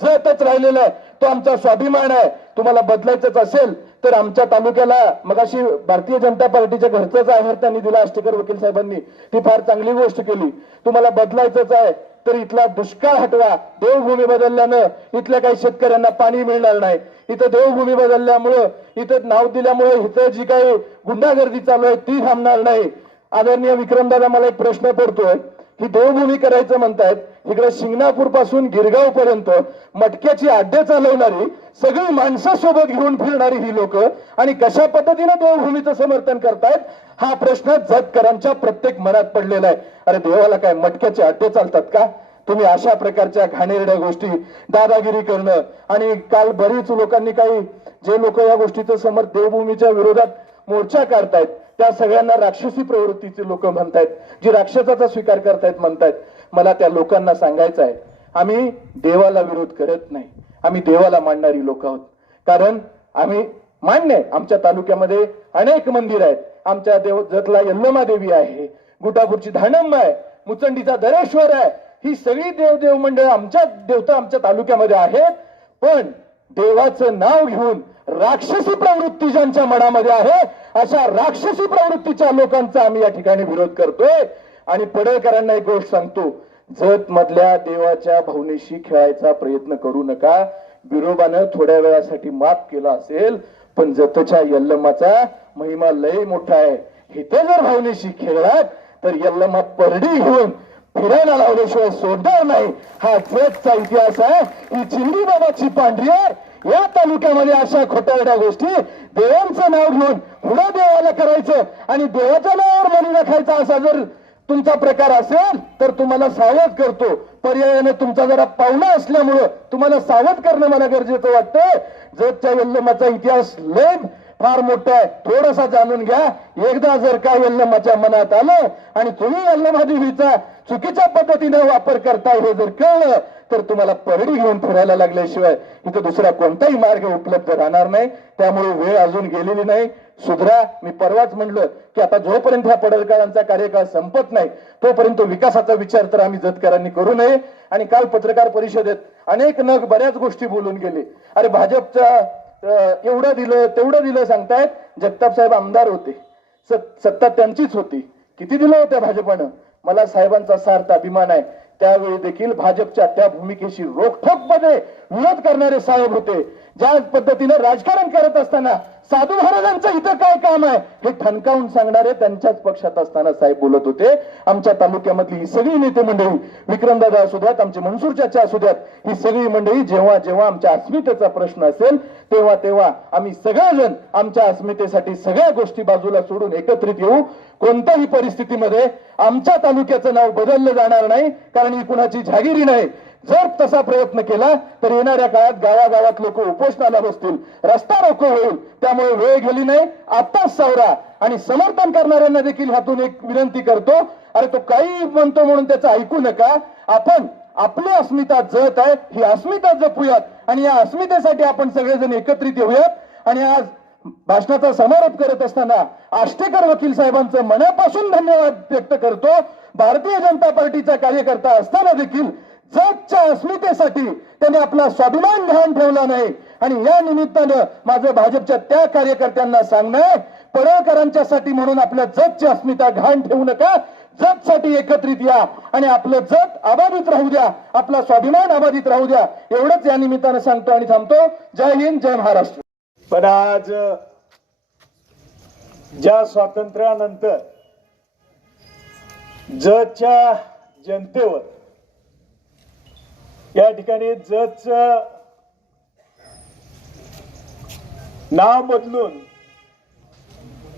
जतच राहिलेला आहे. तो आमचा स्वाभिमान आहे. तुम्हाला बदलायचंच असेल तर आमच्या तालुक्याला, मगाशी भारतीय जनता पार्टीच्या घरचाच आहार त्यांनी दिला आष्टेकर वकील साहेबांनी, ती फार चांगली गोष्ट केली. तुम्हाला बदलायचंच आहे तर इथला दुष्काळ हटवा. देवभूमी बदलल्यानं इथल्या काही शेतकऱ्यांना पाणी मिळणार नाही. इथं देवभूमी बदलल्यामुळं, इथं नाव दिल्यामुळे इथं जी काही गुंडागर्दी चालू आहे ती थांबणार नाही. आदरणीय विक्रमदादा, मला एक प्रश्न पडतोय, ही देवभूमी करायचं म्हणतायत, इकडे शिंगणापूर पासून गिरगाव पर्यंत मटक्याची अड्डे चालवणारी सगळी माणसं सोबत घेऊन फिरणारी ही लोक आणि कशा पद्धतीने देवभूमीचं समर्थन करतायत हा प्रश्न जतकरांच्या प्रत्येक मनात पडलेला आहे. अरे देवाला काय मटक्याचे अड्डे चालतात का? तुम्ही अशा प्रकारच्या घाणेरड्या गोष्टी, दादागिरी करणं, आणि काल बरीच लोकांनी, काही जे लोक या गोष्टीचं समर्थ देवभूमीच्या विरोधात मोर्चा काढतायत त्या सगळ्यांना राक्षसी प्रवृत्तीचे लोक म्हणतायत, जी राक्षसाचा स्वीकार करतायत म्हणतायत. मला त्या लोकांना सांगायचं आहे, आम्ही देवाला विरोध करत नाही, आम्ही देवाला मानणारी लोक आहोत. कारण आम्ही मान्य आहे, आमच्या तालुक्यामध्ये अनेक मंदिर आहेत. आमच्या जतला यल्लमा देवी आहे, गुटापूरची धानम्मा आहे, मुचंडीचा दरेश्वर आहे. ही सगळी देव मंडळ आमच्या देवता आमच्या तालुक्यामध्ये आहेत. पण देवाचं नाव घेऊन राक्षसी प्रवृत्ती ज्यांच्या मनामध्ये आहे, अशा राक्षसी प्रवृत्तीच्या लोकांचा आम्ही या ठिकाणी विरोध करतोय. आणि पडळकरांना एक गोष्ट सांगतो, जत मधल्या देवाच्या भावनेशी खेळायचा प्रयत्न करू नका. बिरोबानं थोड्या वेळासाठी माफ केला असेल, पण जतच्या यल्लमाचा महिमा लय मोठा आहे. इथे जर भावनेशी खेळलात तर यल्लमा परडी घेऊन फिरायला लावल्याशिवाय सोडणार नाही. हा जतचा इतिहास आहे. ही चिंदी बाबाची पांढरी आहे. या तालुक्यामध्ये अशा खोटारड्या गोष्टी, देवांचं नाव घेऊन पुढे देवाला करायचं आणि देवाच्या नावावर बळी राखायचा, असा जर तुमचा प्रकार असेल तर तुम्हाला सावध करतो. पर्यायाने तुमचा जरा पावला असल्यामुळं तुम्हाला सावध करणं मला गरजेचं वाटतं. जतच्या यल्लमाचा इतिहास लय फार मोठं आहे, थोडंसं जाणून घ्या. एकदा जर का यल्लमाच्या मनात आलं आणि तुम्ही यल्लमादेवीचा चुकीच्या पद्धतीने वापर करताय हे जर कळलं तर तुम्हाला परडी घेऊन फिरायला लागल्याशिवाय इथं दुसरा कोणताही मार्ग उपलब्ध राहणार नाही. त्यामुळे वेळ अजून गेलेली नाही. सुधरा. मी परवाच म्हणलं की आता जोपर्यंत ह्या पडळकरांचा कार्यकाळ संपत नाही तोपर्यंत विकासाचा विचार तर आम्ही जतकरांनी करू नये. आणि काल पत्रकार परिषदेत अनेक नग बऱ्याच गोष्टी बोलून गेले. अरे भाजपच्या एवढं दिलं तेवढं दिलं सांगतायत. जगताप साहेब आमदार होते, सत्ता त्यांचीच होती. किती दिलं होत्या भाजपानं? मला साहेबांचा सार्थ अभिमान आहे. त्यावेळी देखील भाजपच्या त्या भूमिकेशी रोखठोकपणे विरोध करणारे साहेब होते. ज्या पद्धतीने राजकारण करत असताना साधू महाराजांचं इथं काय काम आहे हे ठणकावून सांगणारे त्यांच्याच पक्षात असताना साहेब बोलत होते. आमच्या तालुक्यामधली ही सगळी नेते मंडळी, विक्रमदादा असू द्यात, आमचे मनसूर चाचा असू द्यात, ही सगळी मंडळी जेव्हा जेव्हा आमच्या अस्मितेचा प्रश्न असेल तेव्हा तेव्हा आम्ही सगळेजण आमच्या अस्मितेसाठी सगळ्या गोष्टी बाजूला सोडून एकत्रित येऊ. कोणत्याही परिस्थितीमध्ये आमच्या तालुक्याचं नाव बदललं जाणार नाही, कारण ही कुणाची जहागिरी नाही. जर तसा प्रयत्न केला तर येणाऱ्या काळात गावागावात लोक उपोषणाला बसतील, रस्ता रोको होईल. त्यामुळे वेळ गेली नाही, आत्ताच सावरा. आणि समर्थन करणाऱ्यांना देखील ह्यातून एक विनंती करतो, अरे तो काही म्हणतो म्हणून त्याचं ऐकू नका. आपण आपली अस्मिता जत आहे, ही अस्मिता जपूयात आणि या अस्मितेसाठी आपण सगळेजण एकत्रित येऊयात. आणि आज भाषणाचा समारोप करत असताना आष्टेकर वकील साहेबांचं मनापासून धन्यवाद व्यक्त करतो. भारतीय जनता पार्टीचा कार्यकर्ता असताना देखील जगच्या अस्मितेसाठी त्यांनी आपला स्वाभिमान ध्यान ठेवला नाही. आणि या निमित्तानं माझं भाजपच्या त्या कार्यकर्त्यांना सांगणं, पडळकरांच्यासाठी म्हणून आपल्या जगची अस्मिता घाण ठेवू नका. जगसाठी एकत्रित या आणि आपलं जग अबाधित राहू द्या, आपला स्वाभिमान अबाधित राहू द्या. एवढंच या निमित्तानं सांगतो आणि थांबतो. जय हिंद, जय महाराष्ट्र. पण आज ज्या स्वातंत्र्यानंतर जतच्या जनतेवर या ठिकाणी जतचं नाव बदलून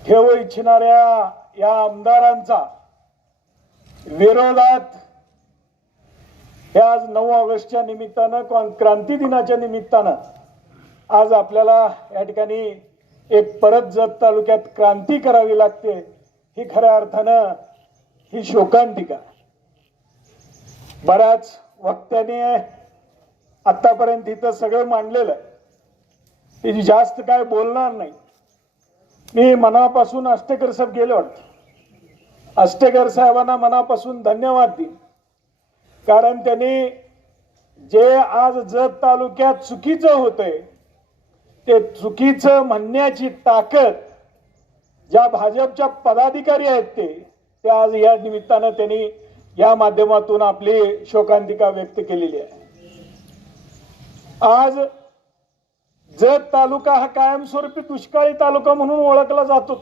ठेवू इच्छिणाऱ्या या आमदारांचा विरोधात हे आज 9 ऑगस्टच्या निमित्तानं, क्रांती दिनाच्या निमित्तानं आज आपल्याला या ठिकाणी एक परत जत तालुक्यात क्रांती करावी लागते. ही खऱ्या अर्थानं ही शोकांतिका. बऱ्याच वक्त्याने आतापर्यंत इथं सगळं मांडलेलं आहे, ते जास्त काय बोलणार नाही. मी मनापासून आष्टेकर साहेब गेले वाटतं, आष्टेकर साहेबांना मनापासून धन्यवाद देईन. कारण त्यांनी जे आज जत तालुक्यात चुकीचं होतंय ते चुकीचं म्हणण्याची ताकद ज्या भाजपच्या पदाधिकारी आहेत ते आज या निमित्तानं त्यांनी या माध्यमातून आपली शोकांतिका व्यक्त केलेली आहे. आज जत तालुका हा कायमस्वरूपी दुष्काळी तालुका म्हणून ओळखला जातो.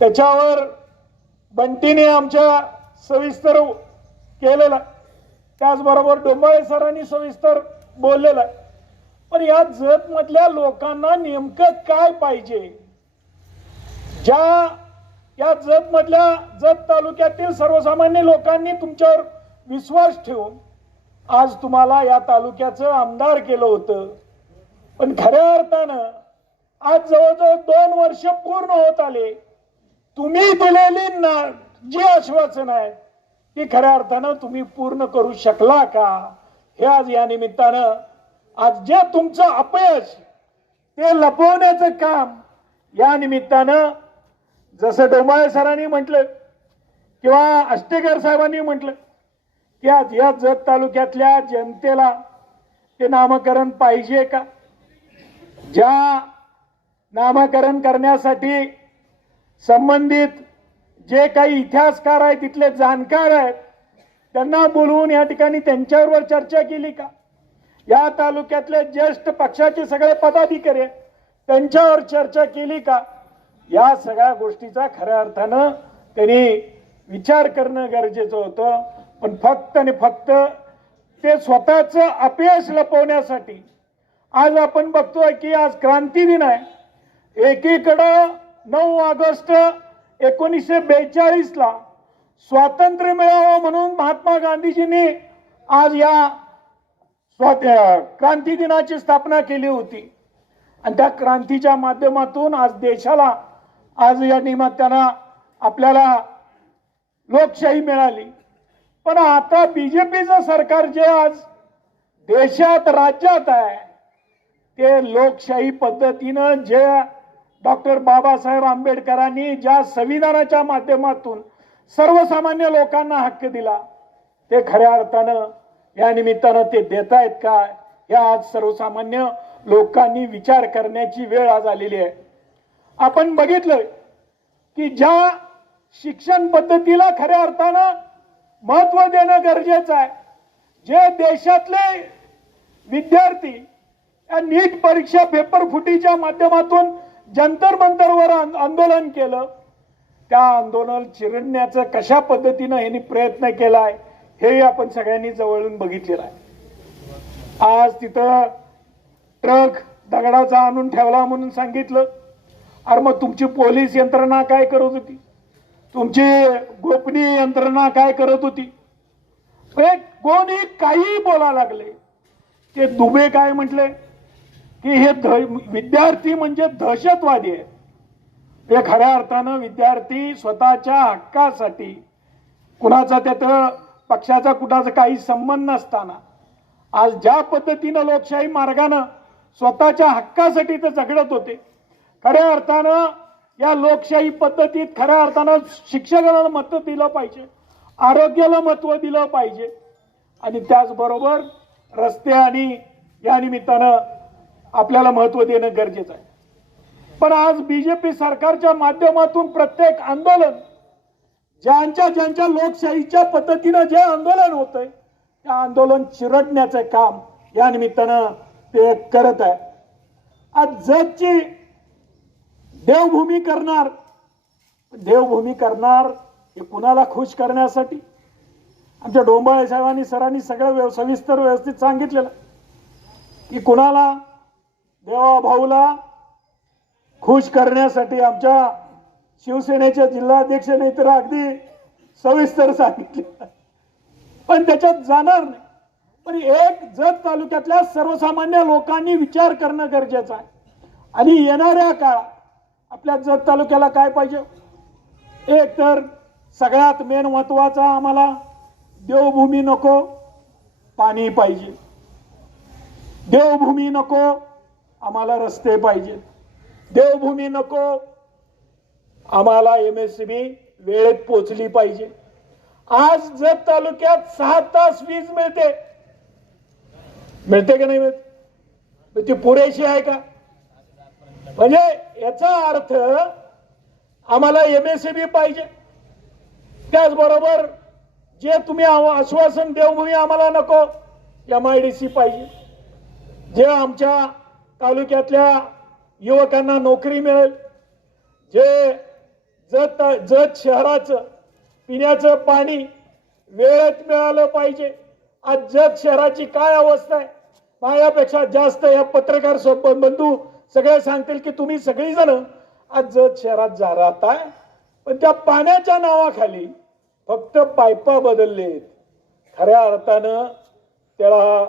त्याच्यावर बंटीने आमच्या सविस्तर केलेला, त्याचबरोबर डोंबाळे सरांनी सविस्तर बोललेला. पण या जत मधल्या लोकांना नेमकं काय पाहिजे? या जत मधल्या जत तालुक्यातील सर्वसामान्य लोकांनी तुमच्यावर विश्वास ठेवून आज तुम्हाला या तालुक्याचं आमदार केलं होतं. पण खऱ्या अर्थानं आज जवळजवळ 2 वर्ष पूर्ण होत आले. तुम्ही दिलेली जी आश्वासन आहे ती खऱ्या अर्थानं तुम्ही पूर्ण करू शकला का? हे आज या निमित्तानं आज जे तुमचं अपयश ते लपवण्याचं काम या निमित्तानं, जसं डोंबाळे सरांनी म्हटलं किंवा आष्टेकर साहेबांनी म्हटलं की आज या जत तालुक्यातल्या जनतेला ते नामकरण पाहिजे का? ज्या नामकरण करण्यासाठी संबंधित जे काही इतिहासकार आहेत, तिथले जाणकार आहेत, त्यांना बोलवून या ठिकाणी त्यांच्यावर चर्चा केली का? या तालुक्यातले ज्येष्ठ पक्षाचे सगळे पदाधिकारी त्यांच्यावर चर्चा केली का? या सगळ्या गोष्टीचा खऱ्या अर्थानं त्यांनी विचार करणं गरजेचं होतं. पण फक्त आणि फक्त ते स्वतःचं अपयश लपवण्यासाठी आज आपण बघतोय की आज क्रांती दिन आहे. एकीकडं 9 ऑगस्ट 1942 स्वातंत्र्य मिळावं म्हणून महात्मा गांधीजींनी आज या क्रांती दिनाची स्थापना केली होती. आणि त्या क्रांतीच्या माध्यमातून आज देशाला आज या निमित्तानं आपल्याला लोकशाही मिळाली. पण आता बीजेपीचं सरकार जे आज देशात राज्यात आहे ते लोकशाही पद्धतीनं जे डॉक्टर बाबासाहेब आंबेडकरांनी ज्या संविधानाच्या माध्यमातून सर्वसामान्य लोकांना हक्क दिला ते खऱ्या अर्थानं या निमित्तानं ते देत आहेत का, या आज सर्वसामान्य लोकांनी विचार करण्याची वेळ आज आलेली आहे. आपण बघितलं की ज्या शिक्षण पद्धतीला खऱ्या अर्थानं महत्व देणं गरजेचं आहे, जे देशातले विद्यार्थी या नीट परीक्षा पेपर फुटीच्या माध्यमातून जंतर मंतरवर आंदोलन केलं, त्या आंदोलन चिरडण्याचं कशा पद्धतीनं यांनी प्रयत्न केलाय हे आपण सगळ्यांनी जवळून बघितलेलं आहे. आज तिथं ट्रक दगडाचा आणून ठेवला म्हणून सांगितलं. अरे मग तुमची पोलीस यंत्रणा काय करत होती, तुमची गोपनीय यंत्रणा काय करत होती? कोणी काही बोला लागले. ते दुबे काय म्हटले की हे विद्यार्थी म्हणजे दहशतवादी आहे. ते खऱ्या अर्थानं विद्यार्थी स्वतःच्या हक्कासाठी, कुणाचा त्यात पक्षाचा कुणाचा काही संबंध नसताना आज ज्या पद्धतीनं लोकशाही मार्गानं स्वतःच्या हक्कासाठी ते झगडत होते, खऱ्या अर्थानं या लोकशाही पद्धतीत खऱ्या अर्थानं शिक्षकाला महत्व दिलं पाहिजे, आरोग्याला महत्व दिलं पाहिजे आणि त्याचबरोबर रस्ते आणि या निमित्तानं आपल्याला महत्व देणं गरजेचं आहे. पण आज बीजेपी सरकारच्या माध्यमातून प्रत्येक आंदोलन ज्यांच्या लोकशाहीच्या पद्धतीनं जे आंदोलन होतंय त्या आंदोलन चिरडण्याचं काम या निमित्तानं ते करत आहे. आज जगची देवभूमी करणार हे कुणाला खुश करण्यासाठी? आमच्या डोंबाळे साहेबांनी सरांनी सगळं सविस्तर व्यवस्थित सांगितलेलं की कुणाला देवा भाऊला खुश करण्यासाठी. आमच्या शिवसेनेच्या जिल्हाध्यक्षाने तर अगदी सविस्तर सांगितले, पण त्याच्यात जाणार नाही. पण एक जत तालुक्यातल्या सर्वसामान्य लोकांनी विचार करणं गरजेचं आहे. आणि येणाऱ्या काळात आपल्या जत तालुक्याला काय पाहिजे? एक तर सगळ्यात मेन महत्वाचा आम्हाला देवभूमी नको, पाणी पाहिजे. देवभूमी नको, आम्हाला रस्ते पाहिजेत. देवभूमी नको, आम्हाला MSCB वेळेत पोचली पाहिजे. आज जत तालुक्यात 6 तास वीज मिळते का नाही मिळत? ती पुरेशी आहे का? म्हणजे याचा अर्थ आम्हाला MSCB पाहिजे. त्याचबरोबर जे तुम्ही आश्वासन देवभूमी आम्हाला नको, MIDC पाहिजे. जे आमच्या तालुक्यातल्या युवकांना नोकरी मिळेल, जे जत शहराचं पिण्याचं पाणी वेळेत मिळालं पाहिजे. आज जत शहराची काय अवस्था आहे? माझ्यापेक्षा जास्त या पत्रकार बंधू सगळे सांगतील की तुम्ही सगळीजण आज जत शहरात राहताय, पण त्या पाण्याच्या नावाखाली फक्त पायपा बदललेत. खऱ्या अर्थानं त्याला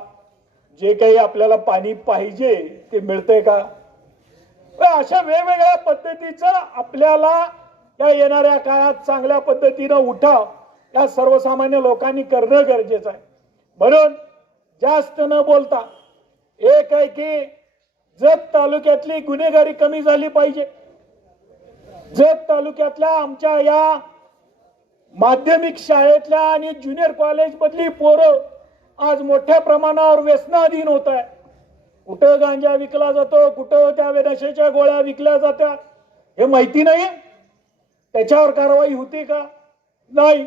जे काही आपल्याला पाणी पाहिजे ते मिळतंय का? अशा वेगवेगळ्या पद्धतीचं आपल्याला या येणाऱ्या काळात चांगल्या पद्धतीनं उठाव या सर्वसामान्य लोकांनी करणं गरजेचं आहे. म्हणून जास्त न बोलता एक आहे की जत तालुक्यातली गुन्हेगारी कमी झाली पाहिजे. जत तालुक्यातल्या आमच्या या माध्यमिक शाळेतल्या आणि ज्युनियर कॉलेज मधली पोरं आज मोठ्या प्रमाणावर व्यसनाधीन होत आहे. कुठं गांजा विकला जातो, कुठं त्या नशेच्या गोळ्या विकल्या जातात हे माहिती नाही. त्याच्यावर कारवाई होती का? नाही.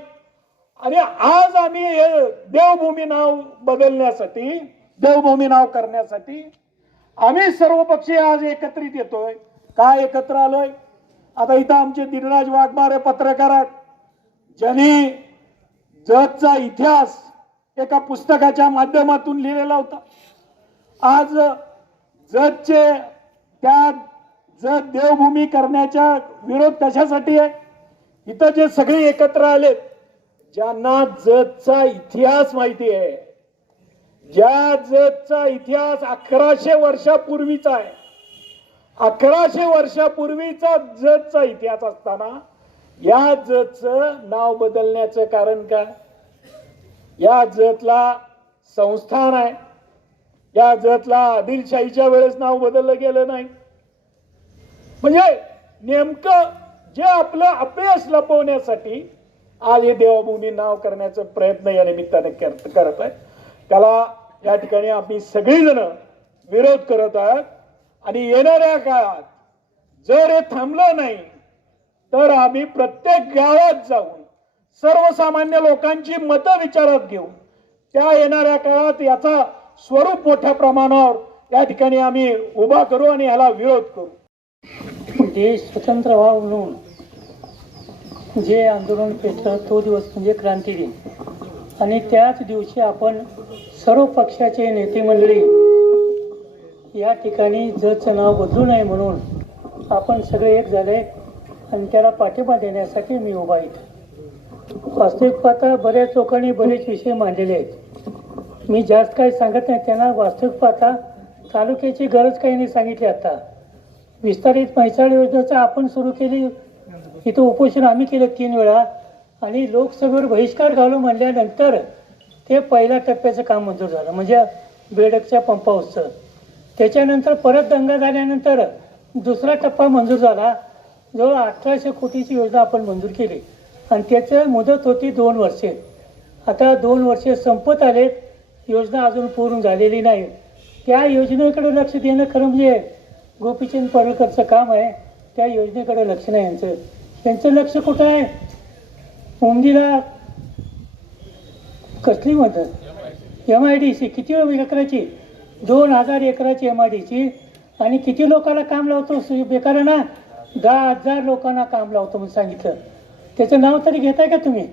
आणि आज आम्ही हे देवभूमी नाव बदलण्यासाठी, देवभूमी नाव करण्यासाठी आम्ही सर्वपक्षीय आज एकत्रित येतोय. काय एकत्र आलोय? आता इथं आमचे दिनराज वाघमारे पत्रकार आहेत, ज्यांनी जतचा इतिहास एका पुस्तकाच्या माध्यमातून लिहिलेला होता. आज जतचे त्या जत देवभूमी करण्याचा विरोध कशासाठी आहे? इथं जे सगळे एकत्र आलेत, ज्यांना जतचा इतिहास माहिती आहे, ज्या जतचा इतिहास 1100 वर्षापूर्वीचा आहे, 1100 वर्षापूर्वीचा जतचा इतिहास असताना या जतचं नाव बदलण्याचं कारण काय? या जतला संस्थान आहे, या जतला आदिलशाहीच्या वेळेस नाव बदललं गेलं नाही. म्हणजे नेमकं जे आपलं अपयश लपवण्यासाठी आज हे देवभूमी नाव करण्याचा प्रयत्न या निमित्ताने करत आहे. त्याला या ठिकाणी आम्ही सगळीजण विरोध करत आहात. आणि येणाऱ्या काळात जर हे थांबलं नाही तर आम्ही प्रत्येक गावात जाऊन सर्वसामान्य लोकांची मतं विचारात घेऊन त्या येणाऱ्या काळात याचा स्वरूप मोठ्या प्रमाणावर या ठिकाणी आम्ही उभा करू आणि ह्याला विरोध करू. देश स्वतंत्र व्हावा म्हणून जे आंदोलन पेटलं तो दिवस म्हणजे क्रांती दिन. आणि त्याच दिवशी आपण सर्व पक्षाचे नेते मंडळी या ठिकाणी जतचं नाव बदलू नये म्हणून आपण सगळे एक झाले आणि त्याला पाठिंबा देण्यासाठी मी उभा इथं. वास्तविक पाहता बऱ्याच लोकांनी बरेच विषय मांडलेले आहेत. मी जास्त काही सांगत नाही. त्यांना वास्तविक पाहता तालुक्याची गरज काही नाही सांगितली. आता विस्तारित म्हैसाळ योजनेचं आपण सुरू केली. इथं उपोषण आम्ही केलं 3 वेळा आणि लोकसभेवर बहिष्कार घालू म्हणल्यानंतर ते पहिल्या टप्प्याचं काम मंजूर झालं, म्हणजे बेडकच्या पंप हाऊसचं. त्याच्यानंतर परत दंगा झाल्यानंतर दुसरा टप्पा मंजूर झाला. जवळ 1800 कोटीची योजना आपण मंजूर केली आणि त्याचं मुदत होती 2 वर्षे. आता 2 वर्षे संपत आलेत, योजना अजून पूर्ण झालेली नाही. त्या योजनेकडे लक्ष देणं खरं म्हणजे गोपीचंद पडळकरचं काम आहे. त्या योजनेकडे लक्ष नाही यांचं. त्यांचं लक्ष कुठं आहे? उमदीला कसली म्हणतात MIDC किती एकराची? 2000 एकराची MIDC आणि किती लोकांना काम लावतो बेकारांना? 10,000 लोकांना काम लावतो म्हणून सांगितलं. त्याचं नाव तरी घेताय का तुम्ही?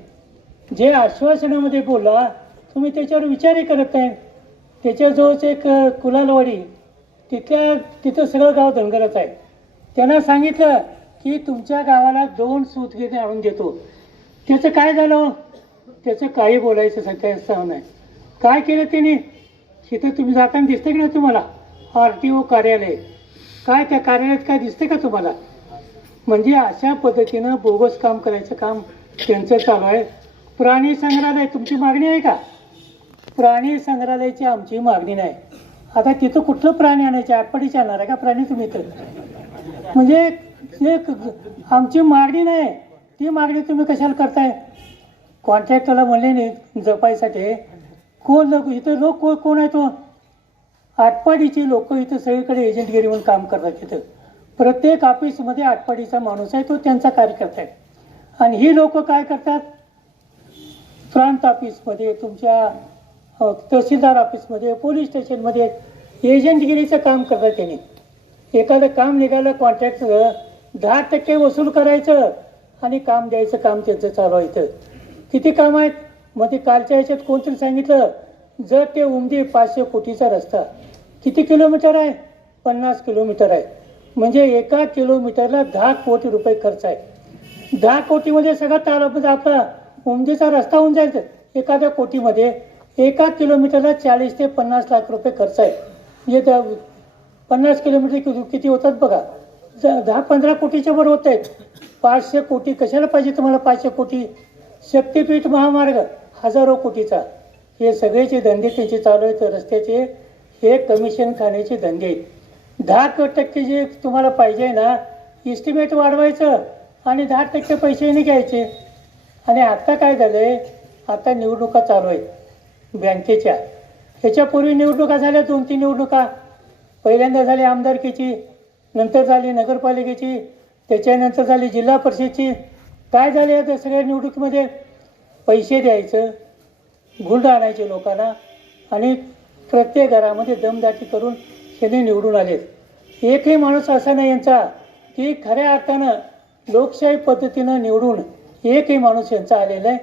जे आश्वासनामध्ये बोलला तुम्ही त्याच्यावर विचारही करत नाही. त्याच्याजवळच एक कुलालवाडी तिथं सगळं गाव धनगरच आहे. त्यांना सांगितलं की तुमच्या गावाला 2 सूतगिरणी आणून देतो. त्याचं काय झालं? त्याचं काही बोलायचं सध्या नाही. काय केलं त्यांनी? तिथं तुम्ही जाताना दिसतं की नाही तुम्हाला RTO कार्यालय? काय त्या कार्यालयात काय दिसतं का तुम्हाला? म्हणजे अशा पद्धतीनं बोगस काम करायचं काम त्यांचं चालू आहे. प्राणी संग्रहालय तुमची मागणी आहे का? प्राणी संग्रहालयाची आमची मागणी नाही. आता तिथं कुठलं प्राणी आणायचे? आटपाडीचे आणणार आहे का प्राणी तुम्ही? तर म्हणजे जे आमची मागणी नाही ती मागणी तुम्ही कशाला करताय? कॉन्ट्रॅक्टरला म्हणले नाही जपायसाठी. कोण लोक इथं लोक कोण आहे? तो आटपाडीची लोक इथं सगळीकडे एजंटगिरी म्हणून काम करतात. तिथं प्रत्येक ऑफिसमध्ये आटपाडीचा माणूस आहे, तो त्यांचा कार्यकर्ता आहे. आणि ही लोक काय करतात? प्रांत ऑफिसमध्ये, तुमच्या तहसीलदार ऑफिसमध्ये, पोलीस स्टेशनमध्ये एजंटगिरीचं काम करतात. त्यांनी एखादं काम निघालं कॉन्ट्रॅक्ट 10% वसूल करायचं आणि काम द्यायचं काम त्यांचं चालू आहे. इथं किती काम आहेत? मग ते कालच्या ह्याच्यात कोणतरी सांगितलं जर ते उमदी 500 कोटीचा रस्ता किती किलोमीटर आहे? 50 किलोमीटर आहे. म्हणजे 1 किलोमीटरला 10 कोटी रुपये खर्च आहे. 10 कोटीमध्ये सगळा तालुका आपला उमदीचा रस्ता होऊन जायचं. एखाद्या कोटीमध्ये 1 किलोमीटरला 40 ते 50 लाख रुपये खर्च आहे. म्हणजे 50 किलोमीटर किती होतात बघा. 10-15 कोटीच्या वर होत आहेत. 500 कोटी कशाला पाहिजे तुम्हाला? 500 कोटी. शक्तीपीठ महामार्ग हजारो कोटीचा. हे सगळेचे धंदे त्यांचे चालू आहेत रस्त्याचे. हे कमिशन खाण्याचे धंदे आहेत. 10% जे तुम्हाला पाहिजे ना इस्टिमेट वाढवायचं आणि 10% पैसेही घ्यायचे. आणि आता काय झालंय? आता निवडणुका चालू आहेत बँकेच्या. ह्याच्यापूर्वी निवडणुका झाल्या 2-3 निवडणुका. पहिल्यांदा झाली आमदारकीची, नंतर झाली नगरपालिकेची, त्याच्यानंतर झाली जिल्हा परिषदची. काय झाले या सगळ्या निवडणुकीमध्ये? पैसे द्यायचं, गुंड आणायचे लोकांना आणि प्रत्येक घरामध्ये दमदाटी करून हे निवडून आलेत. एकही माणूस असा नाही यांचा की खऱ्या अर्थानं लोकशाही पद्धतीनं निवडून एकही माणूस यांचा आलेला आहे.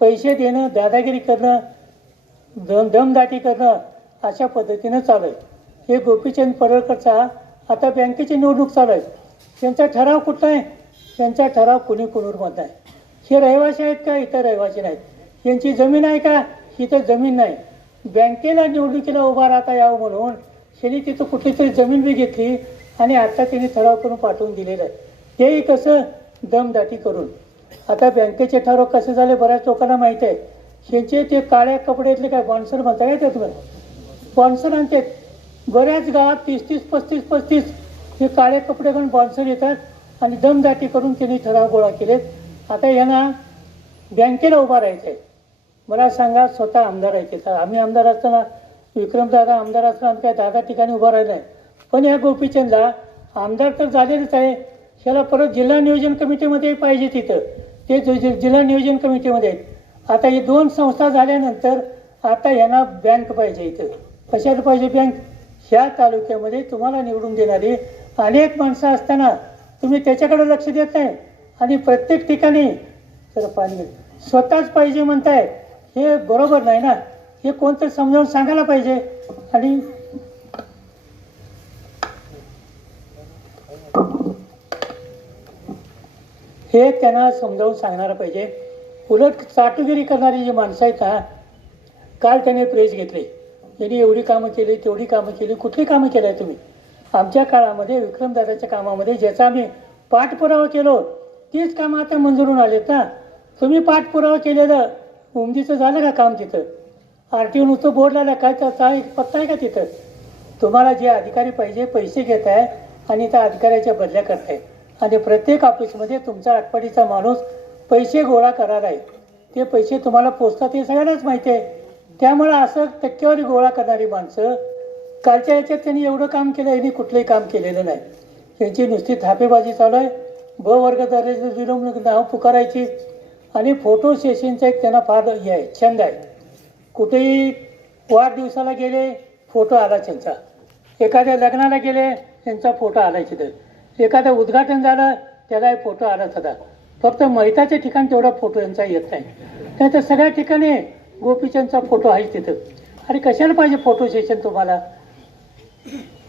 पैसे देणं, दादागिरी करणं, दमदाटी करणं अशा पद्धतीनं चालू आहे. हे गोपीचंद पडळकरचा आता बँकेची निवडणूक चालू आहे. त्यांचा ठराव कुठला आहे? त्यांचा ठराव कुणीकडूरमधला आहे. हे रहिवासी आहेत का? इथं रहिवासी नाहीत. यांची जमीन आहे का? इथं जमीन नाही. बँकेला निवडणुकीला उभा राहता यावं म्हणून त्यांनी तिथं कुठली तरी जमीन बी घेतली आणि आता त्यांनी ठराव करून पाठवून दिलेलं आहे. तेही कसं दमदाटी करून. आता बँकेचे ठराव कसे झाले बऱ्याच लोकांना माहीत आहे. ह्यांचे ते काळ्या कपड्यातले काय बॉन्सर म्हणता काय ते तुम्हाला बॉन्सर आणतात. बऱ्याच गावात 30-30, 35-35 हे काळे कपडे घालून बॉन्सर येतात आणि दमदाटी करून त्यांनी ठराव गोळा केलेत. आता यांना बँकेला उभा राहायचं आहे. मला सांगा, स्वतः आमदार आहे तिथं. आम्ही आमदार असताना, विक्रमदादा आमदार असताना काय दादा ठिकाणी उभा राहिला आहे. पण या गोपीचंदला आमदार तर झालेलंच आहे, ह्याला परत जिल्हा नियोजन कमिटीमध्ये पाहिजे तिथं. ते जिल्हा नियोजन कमिटीमध्ये आहेत. आता हे 2 संस्था झाल्यानंतर आता यांना बँक पाहिजे इथं. कशाला पाहिजे बँक? ह्या तालुक्यामध्ये तुम्हाला निवडून देणारी अनेक माणसं असताना तुम्ही त्याच्याकडे लक्ष देत नाही आणि प्रत्येक ठिकाणी तर पाणी स्वतःच पाहिजे म्हणताय. हे बरोबर नाही ना. हे कोणतं समजावून सांगायला पाहिजे. आणि हे त्यांना समजावून सांगणार पाहिजे. उलट चाटुगिरी करणारी जी माणसं आहेत ना, काल त्याने प्रेस घेतली, त्यांनी एवढी कामं केली, तेवढी कामं केली. कुठली कामं केली आहे तुम्ही? आमच्या काळामध्ये विक्रमदादाच्या कामामध्ये ज्याचा आम्ही पाठपुरावा केलो तीच कामं आता मंजूर होऊन आलेत ना. तुम्ही पाठपुरावा केलेलं उमदीचं झालं का काम तिथं? RTO नुसतं बोर्ड लावला काय त्याचा पत्ता आहे का तिथं? तुम्हाला जे अधिकारी पाहिजे पैसे घेत आहे आणि त्या अधिकाऱ्याच्या बदल्या करताय आणि प्रत्येक ऑफिसमध्ये तुमचा आटपाडीचा माणूस पैसे गोळा करणार आहे. ते पैसे तुम्हाला पोचतात हे सगळ्यांनाच माहिती आहे. त्यामुळं असं टक्केवारी गोळा करणारी माणसं कालच्या याच्यात त्यांनी एवढं काम केलं, यांनी कुठलंही काम केलेलं नाही. त्यांची नुसती थापेबाजी चालू आहे. वर्ग दर्जाचं विलंब नाव पुकारायची आणि फोटो सेशनचा एक त्यांना फार हे आहे, छंद आहे. कुठेही वाढदिवसाला गेले फोटो आला त्यांचा, एखाद्या लग्नाला गेले त्यांचा फोटो आला तिथं, एखादं उद्घाटन झालं त्याला फोटो आलाच होता. फक्त मैताच्या ठिकाणी तेवढा फोटो यांचा येत नाही. त्यानंतर सगळ्या ठिकाणी गोपीचंदचा फोटो आहेच तिथं. अरे कशाला पाहिजे फोटो सेशन तुम्हाला?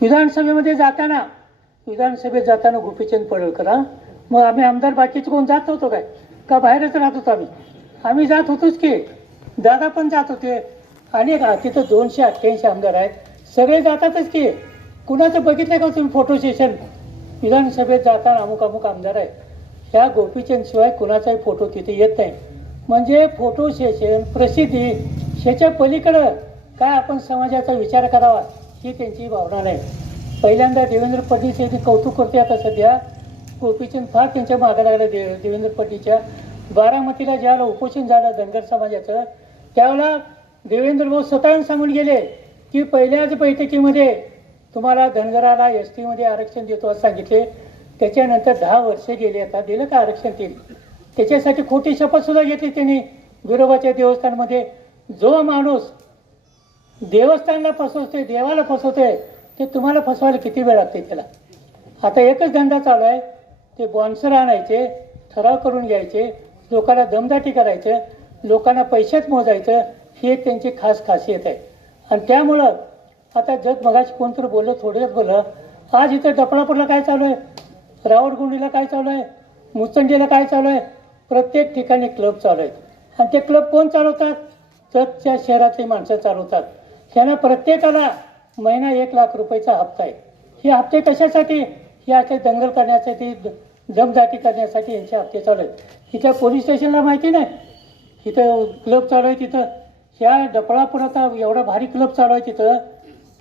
विधानसभेमध्ये जाताना गोपीचंद पडळकर, मग आम्ही आमदार बाकीचे कोण जात होतो काय का बाहेरच राहत होतो? आम्ही जात होतोच की. दादा पण जात होते. आणि तिथं 288 आमदार आहेत, सगळे जातातच की. कुणाचं बघितलं का तुम्ही फोटो सेशन? विधानसभेत जाताना अमुक आमदार आहे. ह्या गोपीचंद शिवाय कुणाचाही फोटो तिथे येत नाही. म्हणजे फोटो सेशन, प्रसिद्धी, ह्याच्या पलीकडं काय आपण समाजाचा विचार करावा ही त्यांची भावना नाही. पहिल्यांदा देवेंद्र फडणवीस यांनी कौतुक करते. आता सध्या गोपीचंद फार त्यांच्या मागे लागलं. देवेंद्र फडणवीसच्या बारामतीला ज्यावेळेला उपोषण झालं धनगर समाजाचं, त्यावेळेला देवेंद्र भाऊ स्वतःहून सांगून गेले की पहिल्याच बैठकीमध्ये तुम्हाला धनगराला ST मध्ये आरक्षण देतो असं सांगितले. त्याच्यानंतर 10 वर्षे गेले, आता दिलं का आरक्षण? ते त्याच्यासाठी खोटी शपथसुद्धा घेतली त्यांनी विरोबाच्या देवस्थानमध्ये. जो माणूस देवस्थानला फसवतोय, देवाला फसवतोय, ते तुम्हाला फसवायला किती वेळ लागते त्याला? आता एकच धंदा चालू आहे, ते बॉन्सर आणायचे, ठराव करून घ्यायचे, लोकांना दमदाटी करायचं, लोकांना पैसेच मोजायचं, ही एक त्यांची खासियत आहे. आणि त्यामुळं आता जग मगाशी कोणतरी बोललं, थोडक्यात बोललं, आज इथं डपळापूरला काय चालू आहे, रावडगुंडीला काय चालू आहे, मुचंडीला काय चालू आहे, प्रत्येक ठिकाणी क्लब चालू आहेत. आणि ते क्लब कोण चालवतात? जतच्या शहरातली माणसं चालवतात. त्यांना प्रत्येकाला महिना 1 लाख रुपयाचा हप्ता आहे. हे हप्ते कशासाठी? हे असे दंगल करण्यासाठी, दमदाटी करण्यासाठी यांचे हप्ते चालू आहेत. इथं पोलीस स्टेशनला माहिती नाही, इथं क्लब चालू आहे. तिथं ह्या डपळापुरात एवढा भारी क्लब चालू आहे. तिथं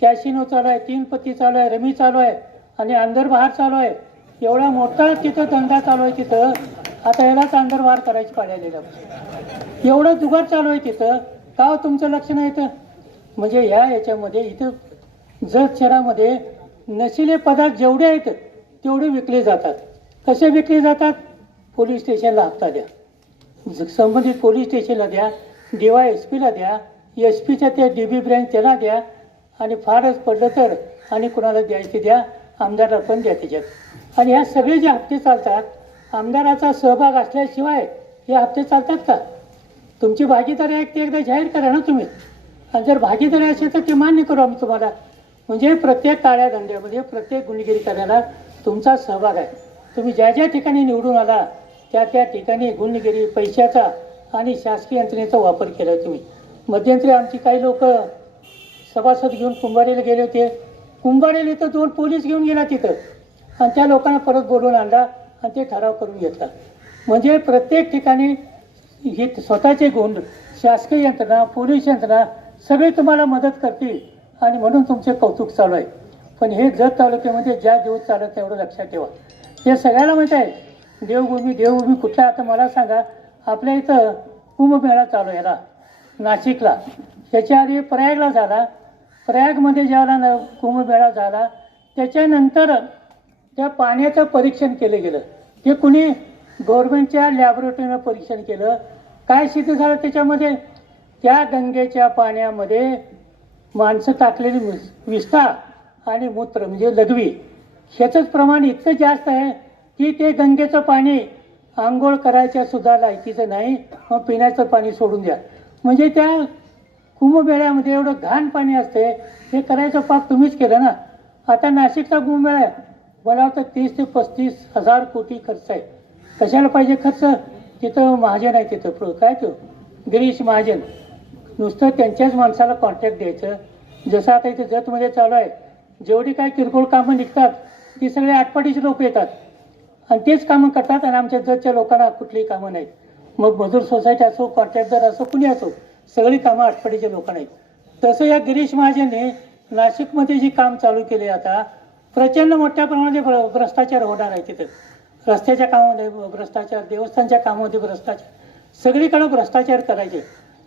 कॅसिनो चालू आहे, 3 पत्ती चालू आहे, रमी चालू आहे आणि अंदरबाहेर चालू आहे. एवढा मोठा तिथं धंदा चालू आहे तिथं. आता यालाच अंदरबाहेर करायची पाळी आलेली आहे. एवढं जुगार चालू आहे तिथं. का तुमचं लक्ष नाही येतं? म्हणजे याच्यामध्ये इथं जत शहरामध्ये नशिले पदार्थ जेवढे आहेत तेवढे विकले जातात. कसे विकले जातात? पोलीस स्टेशनला हप्ता द्या, संबंधित पोलीस स्टेशनला द्या, DYSPला द्या, SPच्या त्या DB ब्रँच त्याला द्या आणि फारच पडलं तर आणि कुणाला द्यायचे द्या, आमदारला पण द्या त्याच्यात. आणि ह्या सगळे जे हप्ते चालतात, आमदाराचा सहभाग असल्याशिवाय हे हप्ते चालतात का? तुमची भागीदारी आहे ते एकदा जाहीर करा ना तुम्ही. आणि जर भागीदारी असेल तर ते मान्य करू आम्ही तुम्हाला. म्हणजे प्रत्येक काळ्या धंद्यामध्ये, प्रत्येक गुन्हेगारी करण्याला तुमचा सहभाग आहे. तुम्ही ज्या ज्या ठिकाणी निवडून आला त्या ठिकाणी गुन्हेगारी, पैशाचा आणि शासकीय यंत्रणेचा वापर केला आहे तुम्ही. मध्यंतरी आमची काही लोक सभासद घेऊन कुंभारीला गेले होते. कुंभारीला तर 2 पोलीस घेऊन गेला तिथं. आणि त्या लोकांना परत बोलवून आणला आणि ते ठराव करून घेतला. म्हणजे प्रत्येक ठिकाणी हे स्वतःचे गुण, शासकीय यंत्रणा, पोलीस यंत्रणा सगळे तुम्हाला मदत करतील आणि म्हणून तुमचे कौतुक चालू आहे. पण हे जत तालुक्यामध्ये ज्या दिवस चालत एवढं लक्षात ठेवा. हे सगळ्याला माहीत आहे देवभूमी कुठल्या. आता मला सांगा, आपल्या इथं कुंभमेळा चालू आहे नाशिकला, त्याच्या आधी प्रयागला झाला. प्रयागमध्ये ज्यावेळेला कुंभमेळा झाला त्याच्यानंतर त्या पाण्याचं परीक्षण केलं गेलं. ते कुणी गव्हर्नमेंटच्या लॅबोरेटरीनं परीक्षण केलं. काय सिद्ध झालं त्याच्यामध्ये, त्या गंगेच्या पाण्यामध्ये माणसं टाकलेली विष्ठा आणि मूत्र म्हणजे लघवी ह्याचंच प्रमाण इतकं जास्त आहे की ते गंगेचं पाणी आंघोळ करायच्या सुद्धा लायकीचं नाही, मग पिण्याचं पाणी सोडून द्या. म्हणजे त्या कुंभमेळ्यामध्ये एवढं घाण पाणी असते, हे करायचं पाप तुम्हीच केलं ना. आता नाशिकचा कुंभमेळा आहे, मला वाटतं 30 ते 35 हजार कोटी खर्च आहे. कशाला पाहिजे खर्च? तिथं महाजन आहे, तिथं काय तो गिरीश महाजन, नुसतं त्यांच्याच माणसाला कॉन्ट्रॅक्ट द्यायचं. जसं आता इथे जतमध्ये चालू आहे, जेवढी काय किरकोळ कामं निघतात ती सगळे आटपाडीचे लोक येतात आणि तेच कामं करतात आणि आमच्या जतच्या लोकांना कुठलीही कामं नाहीत. मग मजूर सोसायटी असो, कॉन्ट्रॅक्टर असो, कुणी असो, सगळी कामं आटपाडीचे लोक नाहीत. तसं या गिरीश महाजनने नाशिकमध्ये जी काम चालू केले, आता प्रचंड मोठ्या प्रमाणात भ्रष्टाचार होणार आहे. तिथं रस्त्याच्या कामामध्ये भ्रष्टाचार, देवस्थानच्या कामामध्ये भ्रष्टाचार, सगळीकडे भ्रष्टाचार करायचे.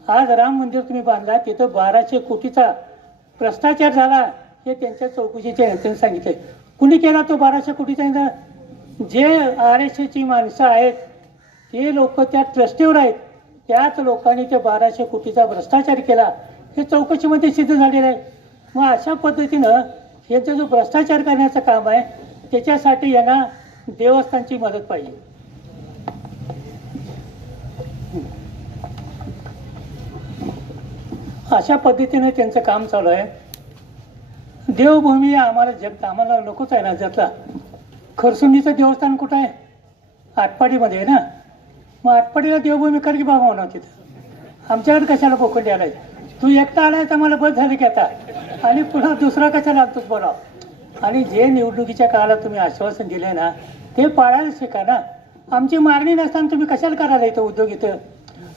आज राम मंदिर तुम्ही बांधला, तिथं 1200 कोटीचा भ्रष्टाचार झाला, हे त्यांच्या चौकशीच्या यंत्रणेने सांगितले. कुणी केला तो 1200 कोटीचा? जे RSAची माणसं आहेत ते लोक त्या ट्रस्टीवर आहेत, त्याच लोकांनी ते 1200 कोटीचा भ्रष्टाचार केला, हे चौकशीमध्ये सिद्ध झालेलं आहे. मग अशा पद्धतीनं यांचा जो भ्रष्टाचार करण्याचं काम आहे त्याच्यासाठी यांना देवस्थानची मदत पाहिजे. अशा पद्धतीने त्यांचं काम चालू आहे. देवभूमी आम्हाला नकोच आहे ना जतला. खरसुंडीचं देवस्थान कुठं आहे? आटपाडीमध्ये आहे ना. मग आटपाडीला देवभूमी कर की बाबा म्हणा. तिथं आमच्याकडे कशाला पोखंडी आलाय? तू एकटा आलाय तर मला बस झाली की आता, आणि पुन्हा दुसरा कशाला आणतोच बोला. आणि जे निवडणुकीच्या काळाला तुम्ही आश्वासन दिले ना ते पाळायला शिका ना. आमची मागणी नसताना तुम्ही कशाला करायला इथं उद्योग? इथं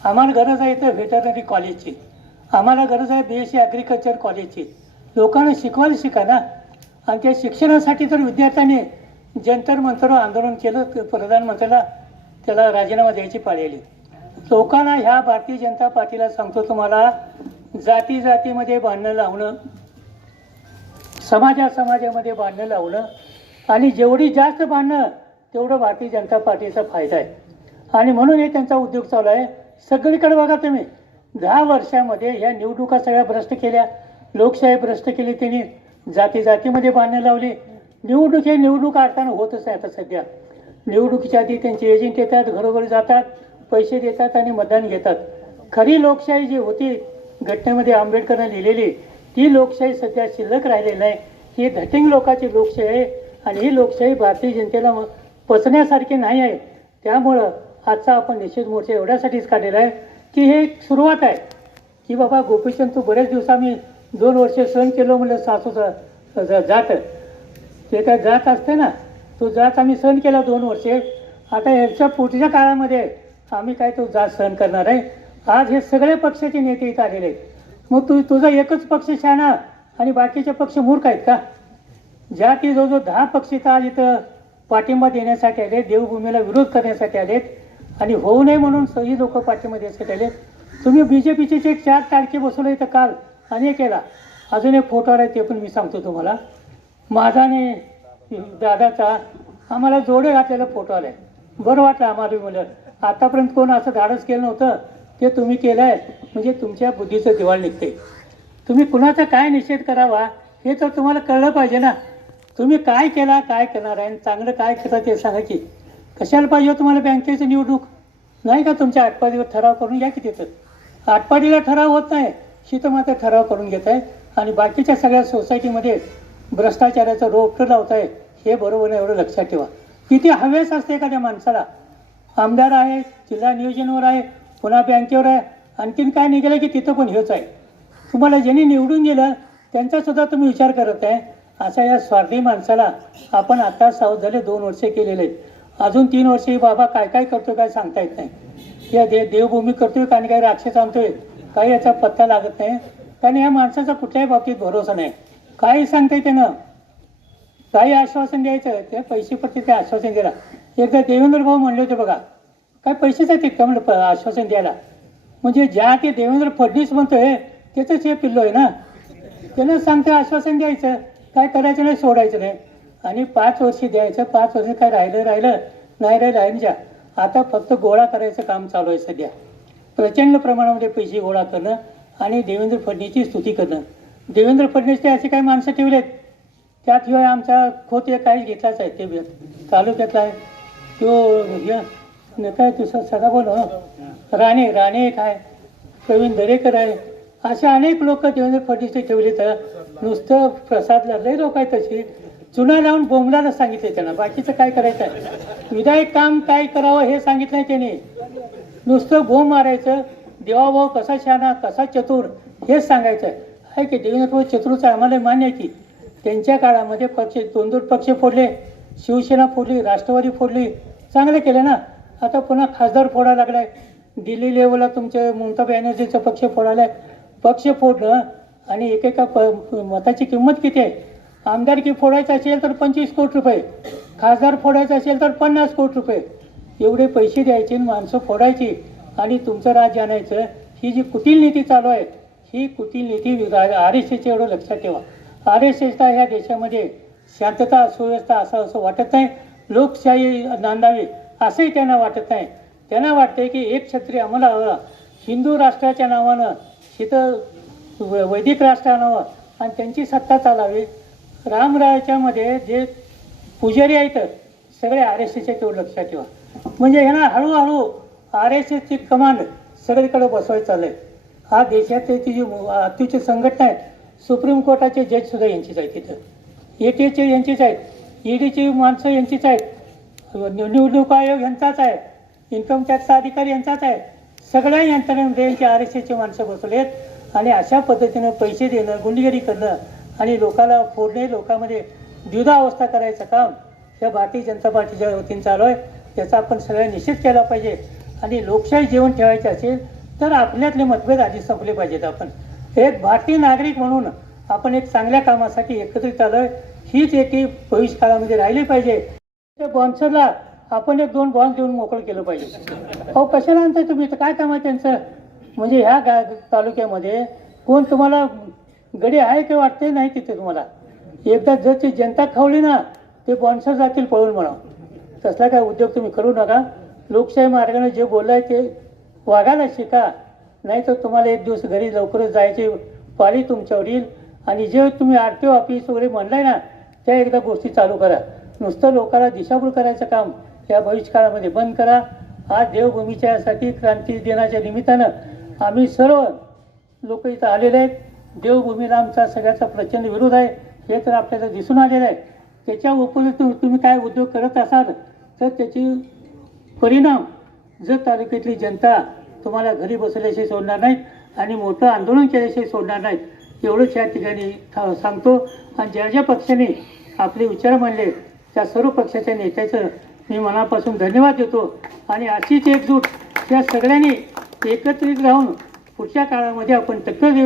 आम्हाला गरज आहे इथं व्हेटरनरी कॉलेजची, आम्हाला गरज आहे BSc ॲग्रिकल्चर कॉलेजची. लोकांना शिकवायला शिका ना. आणि त्या शिक्षणासाठी जर विद्यार्थ्यांनी जंतर मंतर आंदोलन केलं, प्रधानमंत्र्याला त्याला राजीनामा द्यायची पाळी आली. लोकांना ह्या भारतीय जनता पार्टीला सांगतो, तुम्हाला जातीमध्ये भांडणं लावणं, समाजामध्ये भांडणं लावणं, आणि जेवढी जास्त भांडणं तेवढं भारतीय जनता पार्टीचा फायदा आहे. आणि म्हणून हे त्यांचा उद्योग चालू आहे. सगळीकडे बघा तुम्ही, 10 वर्षामध्ये ह्या निवडणुका सगळ्या भ्रष्ट केल्या, लोकशाही भ्रष्ट केली त्यांनी, जातीमध्ये भांडणं लावली. निवडणूक अडताना होतच नाही. आता सध्या निवडणुकीच्या आधी त्यांचे एजंट येतात, घरोघरी जातात, पैसे देतात आणि मतदान घेतात. खरी लोकशाही जी होती घटनेमध्ये आंबेडकरने लिहिलेली, ती लोकशाही सध्या शिल्लक राहिलेली नाही. ही धटिंग लोकांची लोकशाही आहे आणि ही लोकशाही भारतीय जनतेला पचण्यासारखी नाही आहे. त्यामुळं आजचा आपण निषेध मोर्चा एवढ्यासाठीच काढलेला आहे की हे एक सुरुवात आहे की बाबा गोपीचंद, तू बरेच दिवस आम्ही 2 वर्ष सहन केलं म्हणलं सासूचा जात, ते काय जात असते ना, तो जात आम्ही सहन केला 2 वर्षे. आता ह्याच्या पुढच्या काळामध्ये आम्ही काय तो जात सहन करणार आहे. आज हे सगळे पक्षाचे नेते इथं आलेले आहेत. मग तुझा एकच पक्ष शहाणा आणि बाकीचे पक्ष मूर्ख आहेत का? ज्या की जो 10 पक्ष आज इथं पाठिंबा देण्यासाठी आले, देवभूमीला विरोध करण्यासाठी आलेत, आणि होऊ नये म्हणून ही लोक पाठिंबा देण्यासाठी आले. तुम्ही BJPचे 4 टाळके बसवले इथं काल आणि केला. अजून एक फोटो आहे, ते पण मी सांगतो तुम्हाला. माझा आणि दादाचा आम्हाला जोडे घातलेला फोटो आलाय. बरं वाटलं आम्हाला. मुलं आतापर्यंत कोण असं धाडस केलं नव्हतं, ते तुम्ही केलं आहे. म्हणजे तुमच्या बुद्धीचं दिवाळ निघते. तुम्ही कुणाचा काय निषेध करावा हे तर तुम्हाला कळलं पाहिजे ना. तुम्ही काय केला, काय करणार आहे, चांगलं काय करता ते सांगा की. कशाला पाहिजे तुम्हाला बँकेची निवडणूक? नाही का तुमच्या आटपाडीवर ठराव करून घ्या की. तिथं आटपाडीला ठराव होत नाही, तिथं मात्र ठराव करून घेत आहे आणि बाकीच्या सगळ्या सोसायटीमध्ये भ्रष्टाचाराचं रोपटं लावत आहे. हे बरोबर नाही, एवढं लक्षात ठेवा. किती हवेस असते एखाद्या माणसाला. आमदार आहे, जिल्हा नियोजनावर आहे, पुन्हा बँकेवर आहे, आणखीन काय निघालं की तिथं पण हेच आहे. तुम्हाला ज्यांनी निवडून गेलं त्यांचासुद्धा तुम्ही विचार करत आहे असा या स्वार्थी माणसाला आपण आता सावध झाले 2 वर्षे केलेले आहेत. अजून 3 वर्षे बाबा काय काय करतोय काय सांगता येत नाही. या देवभूमी करतोय का आणि काही राक्षस आणतोय काही याचा पत्ता लागत नाही. कारण या माणसाचा कुठल्याही बाबतीत भरोसा नाही. काही सांगताय त्यानं काही आश्वासन द्यायचं ते पैसेप्रती ते आश्वासन दिला. एकदा देवेंद्र भाऊ म्हणले होते बघा काय पैसेच आहेत का म्हणलं आश्वासन द्यायला. म्हणजे ज्या ते देवेंद्र फडणवीस म्हणतोय त्याचंच हे पिल्लो आहे ना. त्यानं सांगते आश्वासन द्यायचं काय करायचं नाही सोडायचं नाही आणि 5 वर्ष द्यायचं. 5 वर्ष काय राहिलं नाही राहिलं. आता फक्त गोळा करायचं काम चालू आहे सध्या. प्रचंड प्रमाणामध्ये पैसे गोळा करणं आणि देवेंद्र फडणवीसची स्तुती करणं. देवेंद्र फडणवीसचे असे काही माणसं ठेवलेत त्याशिवाय आमचा खोत एक काहीच घेतलाच आहे. ते तालुक्यातला आहे तो काय तुझा सगळा बोल राणे एक आहे प्रवीण दरेकर आहे. असे अनेक लोक देवेंद्र फडणवीसचे ठेवले. तर नुसतं प्रसाद लढले लोक आहेत तशी चुना लावून बोंबलाला सांगितले त्यांना. बाकीचं काय करायचं आहे विधायक काम काय करावं हे सांगितलंय त्याने. नुसतं बोंब मारायचं देवाभाऊ कसा शहाणा कसा चतुर हेच सांगायचं आहे की देवेंद्र चतुरचं आम्हाला मान्य आहे की त्यांच्या काळामध्ये पक्ष 2 पक्ष फोडले. शिवसेना फोडली राष्ट्रवादी फोडली चांगले केले ना. आता पुन्हा खासदार फोडायला लागलाय. दिल्ली लेवलला तुमचे ममता बॅनर्जीचा पक्ष फोडायला पक्ष फोडणं आणि एकेका मताची किंमत किती आहे. आमदारकी फोडायचं असेल तर 25 कोटी रुपये खासदार फोडायचं असेल तर 50 कोटी रुपये एवढे पैसे द्यायचे माणसं फोडायची आणि तुमचं राज्य आणायचं. ही जी कुटील नीती चालू आहे ही कुटील नीती RSSची एवढं लक्षात ठेवा. RSSला ह्या देशामध्ये शांतता सुव्यवस्था असं वाटत नाही. लोकशाही नांदावी असंही त्यांना वाटत नाही. त्यांना वाटतंय की एक क्षत्रिय आम्हाला हवा हिंदू राष्ट्राच्या नावानं तिथं वैदिक राष्ट्र आणावं आणि त्यांची सत्ता चालावी. रामरायाच्यामध्ये जे पुजारी आहेत सगळे RSSचे तेवढं लक्षात ठेवा. म्हणजे ह्यांना हळूहळू RSSची कमांड सगळीकडे बसवायचं चाललंय. हा देशातली ती जी अत्युच्च संघटना आहे सुप्रीम कोर्टाचे जजसुद्धा यांचीच आहेत. तिथं ATAचे यांचीच आहेत. EDची माणसं यांचीच आहेत. निवडणूक आयोग यांचाच आहे. इन्कम टॅक्सचा अधिकारी यांचाच आहे. सगळ्या यंत्रणेमध्ये यांची RSSची माणसं बसवलेत आणि अशा पद्धतीनं पैसे देणं गुंडगिरी करणं आणि लोकाला फोडणे लोकांमध्ये द्विधावस्था करायचं काम या भारतीय जनता पार्टीच्या वतीने चालू आहे. त्याचा आपण सगळ्यांनी निषेध केला पाहिजे आणि लोकशाही जीवन ठेवायचे असेल तर आपल्यातले मतभेद आधी संपले पाहिजेत. आपण एक भारतीय नागरिक म्हणून आपण एक चांगल्या कामासाठी एकत्रित आलो आहे. हीच एकी भविष्यकाळामध्ये राहिली पाहिजे. त्या बॉन्सरला आपण 1-2 बॉन्स देऊन मोकळं केलं पाहिजे. अहो कशाला आणताय तुम्ही तर काय काम आहे त्यांचं. म्हणजे ह्या तालुक्यामध्ये कोण तुम्हाला गडी आहे की वाटते नाही तिथे तुम्हाला. एकदा जर ती जनता खावली ना ते बॉन्सर जातील पळून म्हणा. तसला काय उद्योग तुम्ही करू नका. लोकशाही मार्गाने जे बोललाय ते वागायला शिका. नाही तर तुम्हाला एक दिवस घरी लवकरच जायची पाळी तुमच्यावर येईल. आणि जे तुम्ही RTO ऑफिस वगैरे म्हणलाय ना त्या एकदा गोष्टी चालू करा. नुसतं लोकांना दिशाभूल करायचं काम या भविष्यकाळामध्ये बंद करा. आज देवभूमीच्यासाठी क्रांती दिनाच्या निमित्तानं आम्ही सर्व लोक इथं आलेले आहेत. देवभूमीला आमचा सगळ्याचा प्रचंड विरोध आहे हे तर आपल्याला दिसून आलेलं आहे. त्याच्या उपयोग तुम्ही काय उद्योग करत असाल तर त्याची परिणाम जर तालुक्यातली जनता तुम्हाला घरी बसल्याशिवाय सोडणार नाहीत आणि मोठं आंदोलन केल्याशिवाय सोडणार नाहीत एवढंच या ठिकाणी सांगतो. आणि ज्या ज्या पक्षाने आपले विचार मांडले त्या सर्व पक्षाच्या नेत्याचं मी मनापासून धन्यवाद देतो. आणि अशीच एकजूट या सगळ्यांनी एकत्रित राहून पुढच्या काळामध्ये आपण टक्कर देऊया.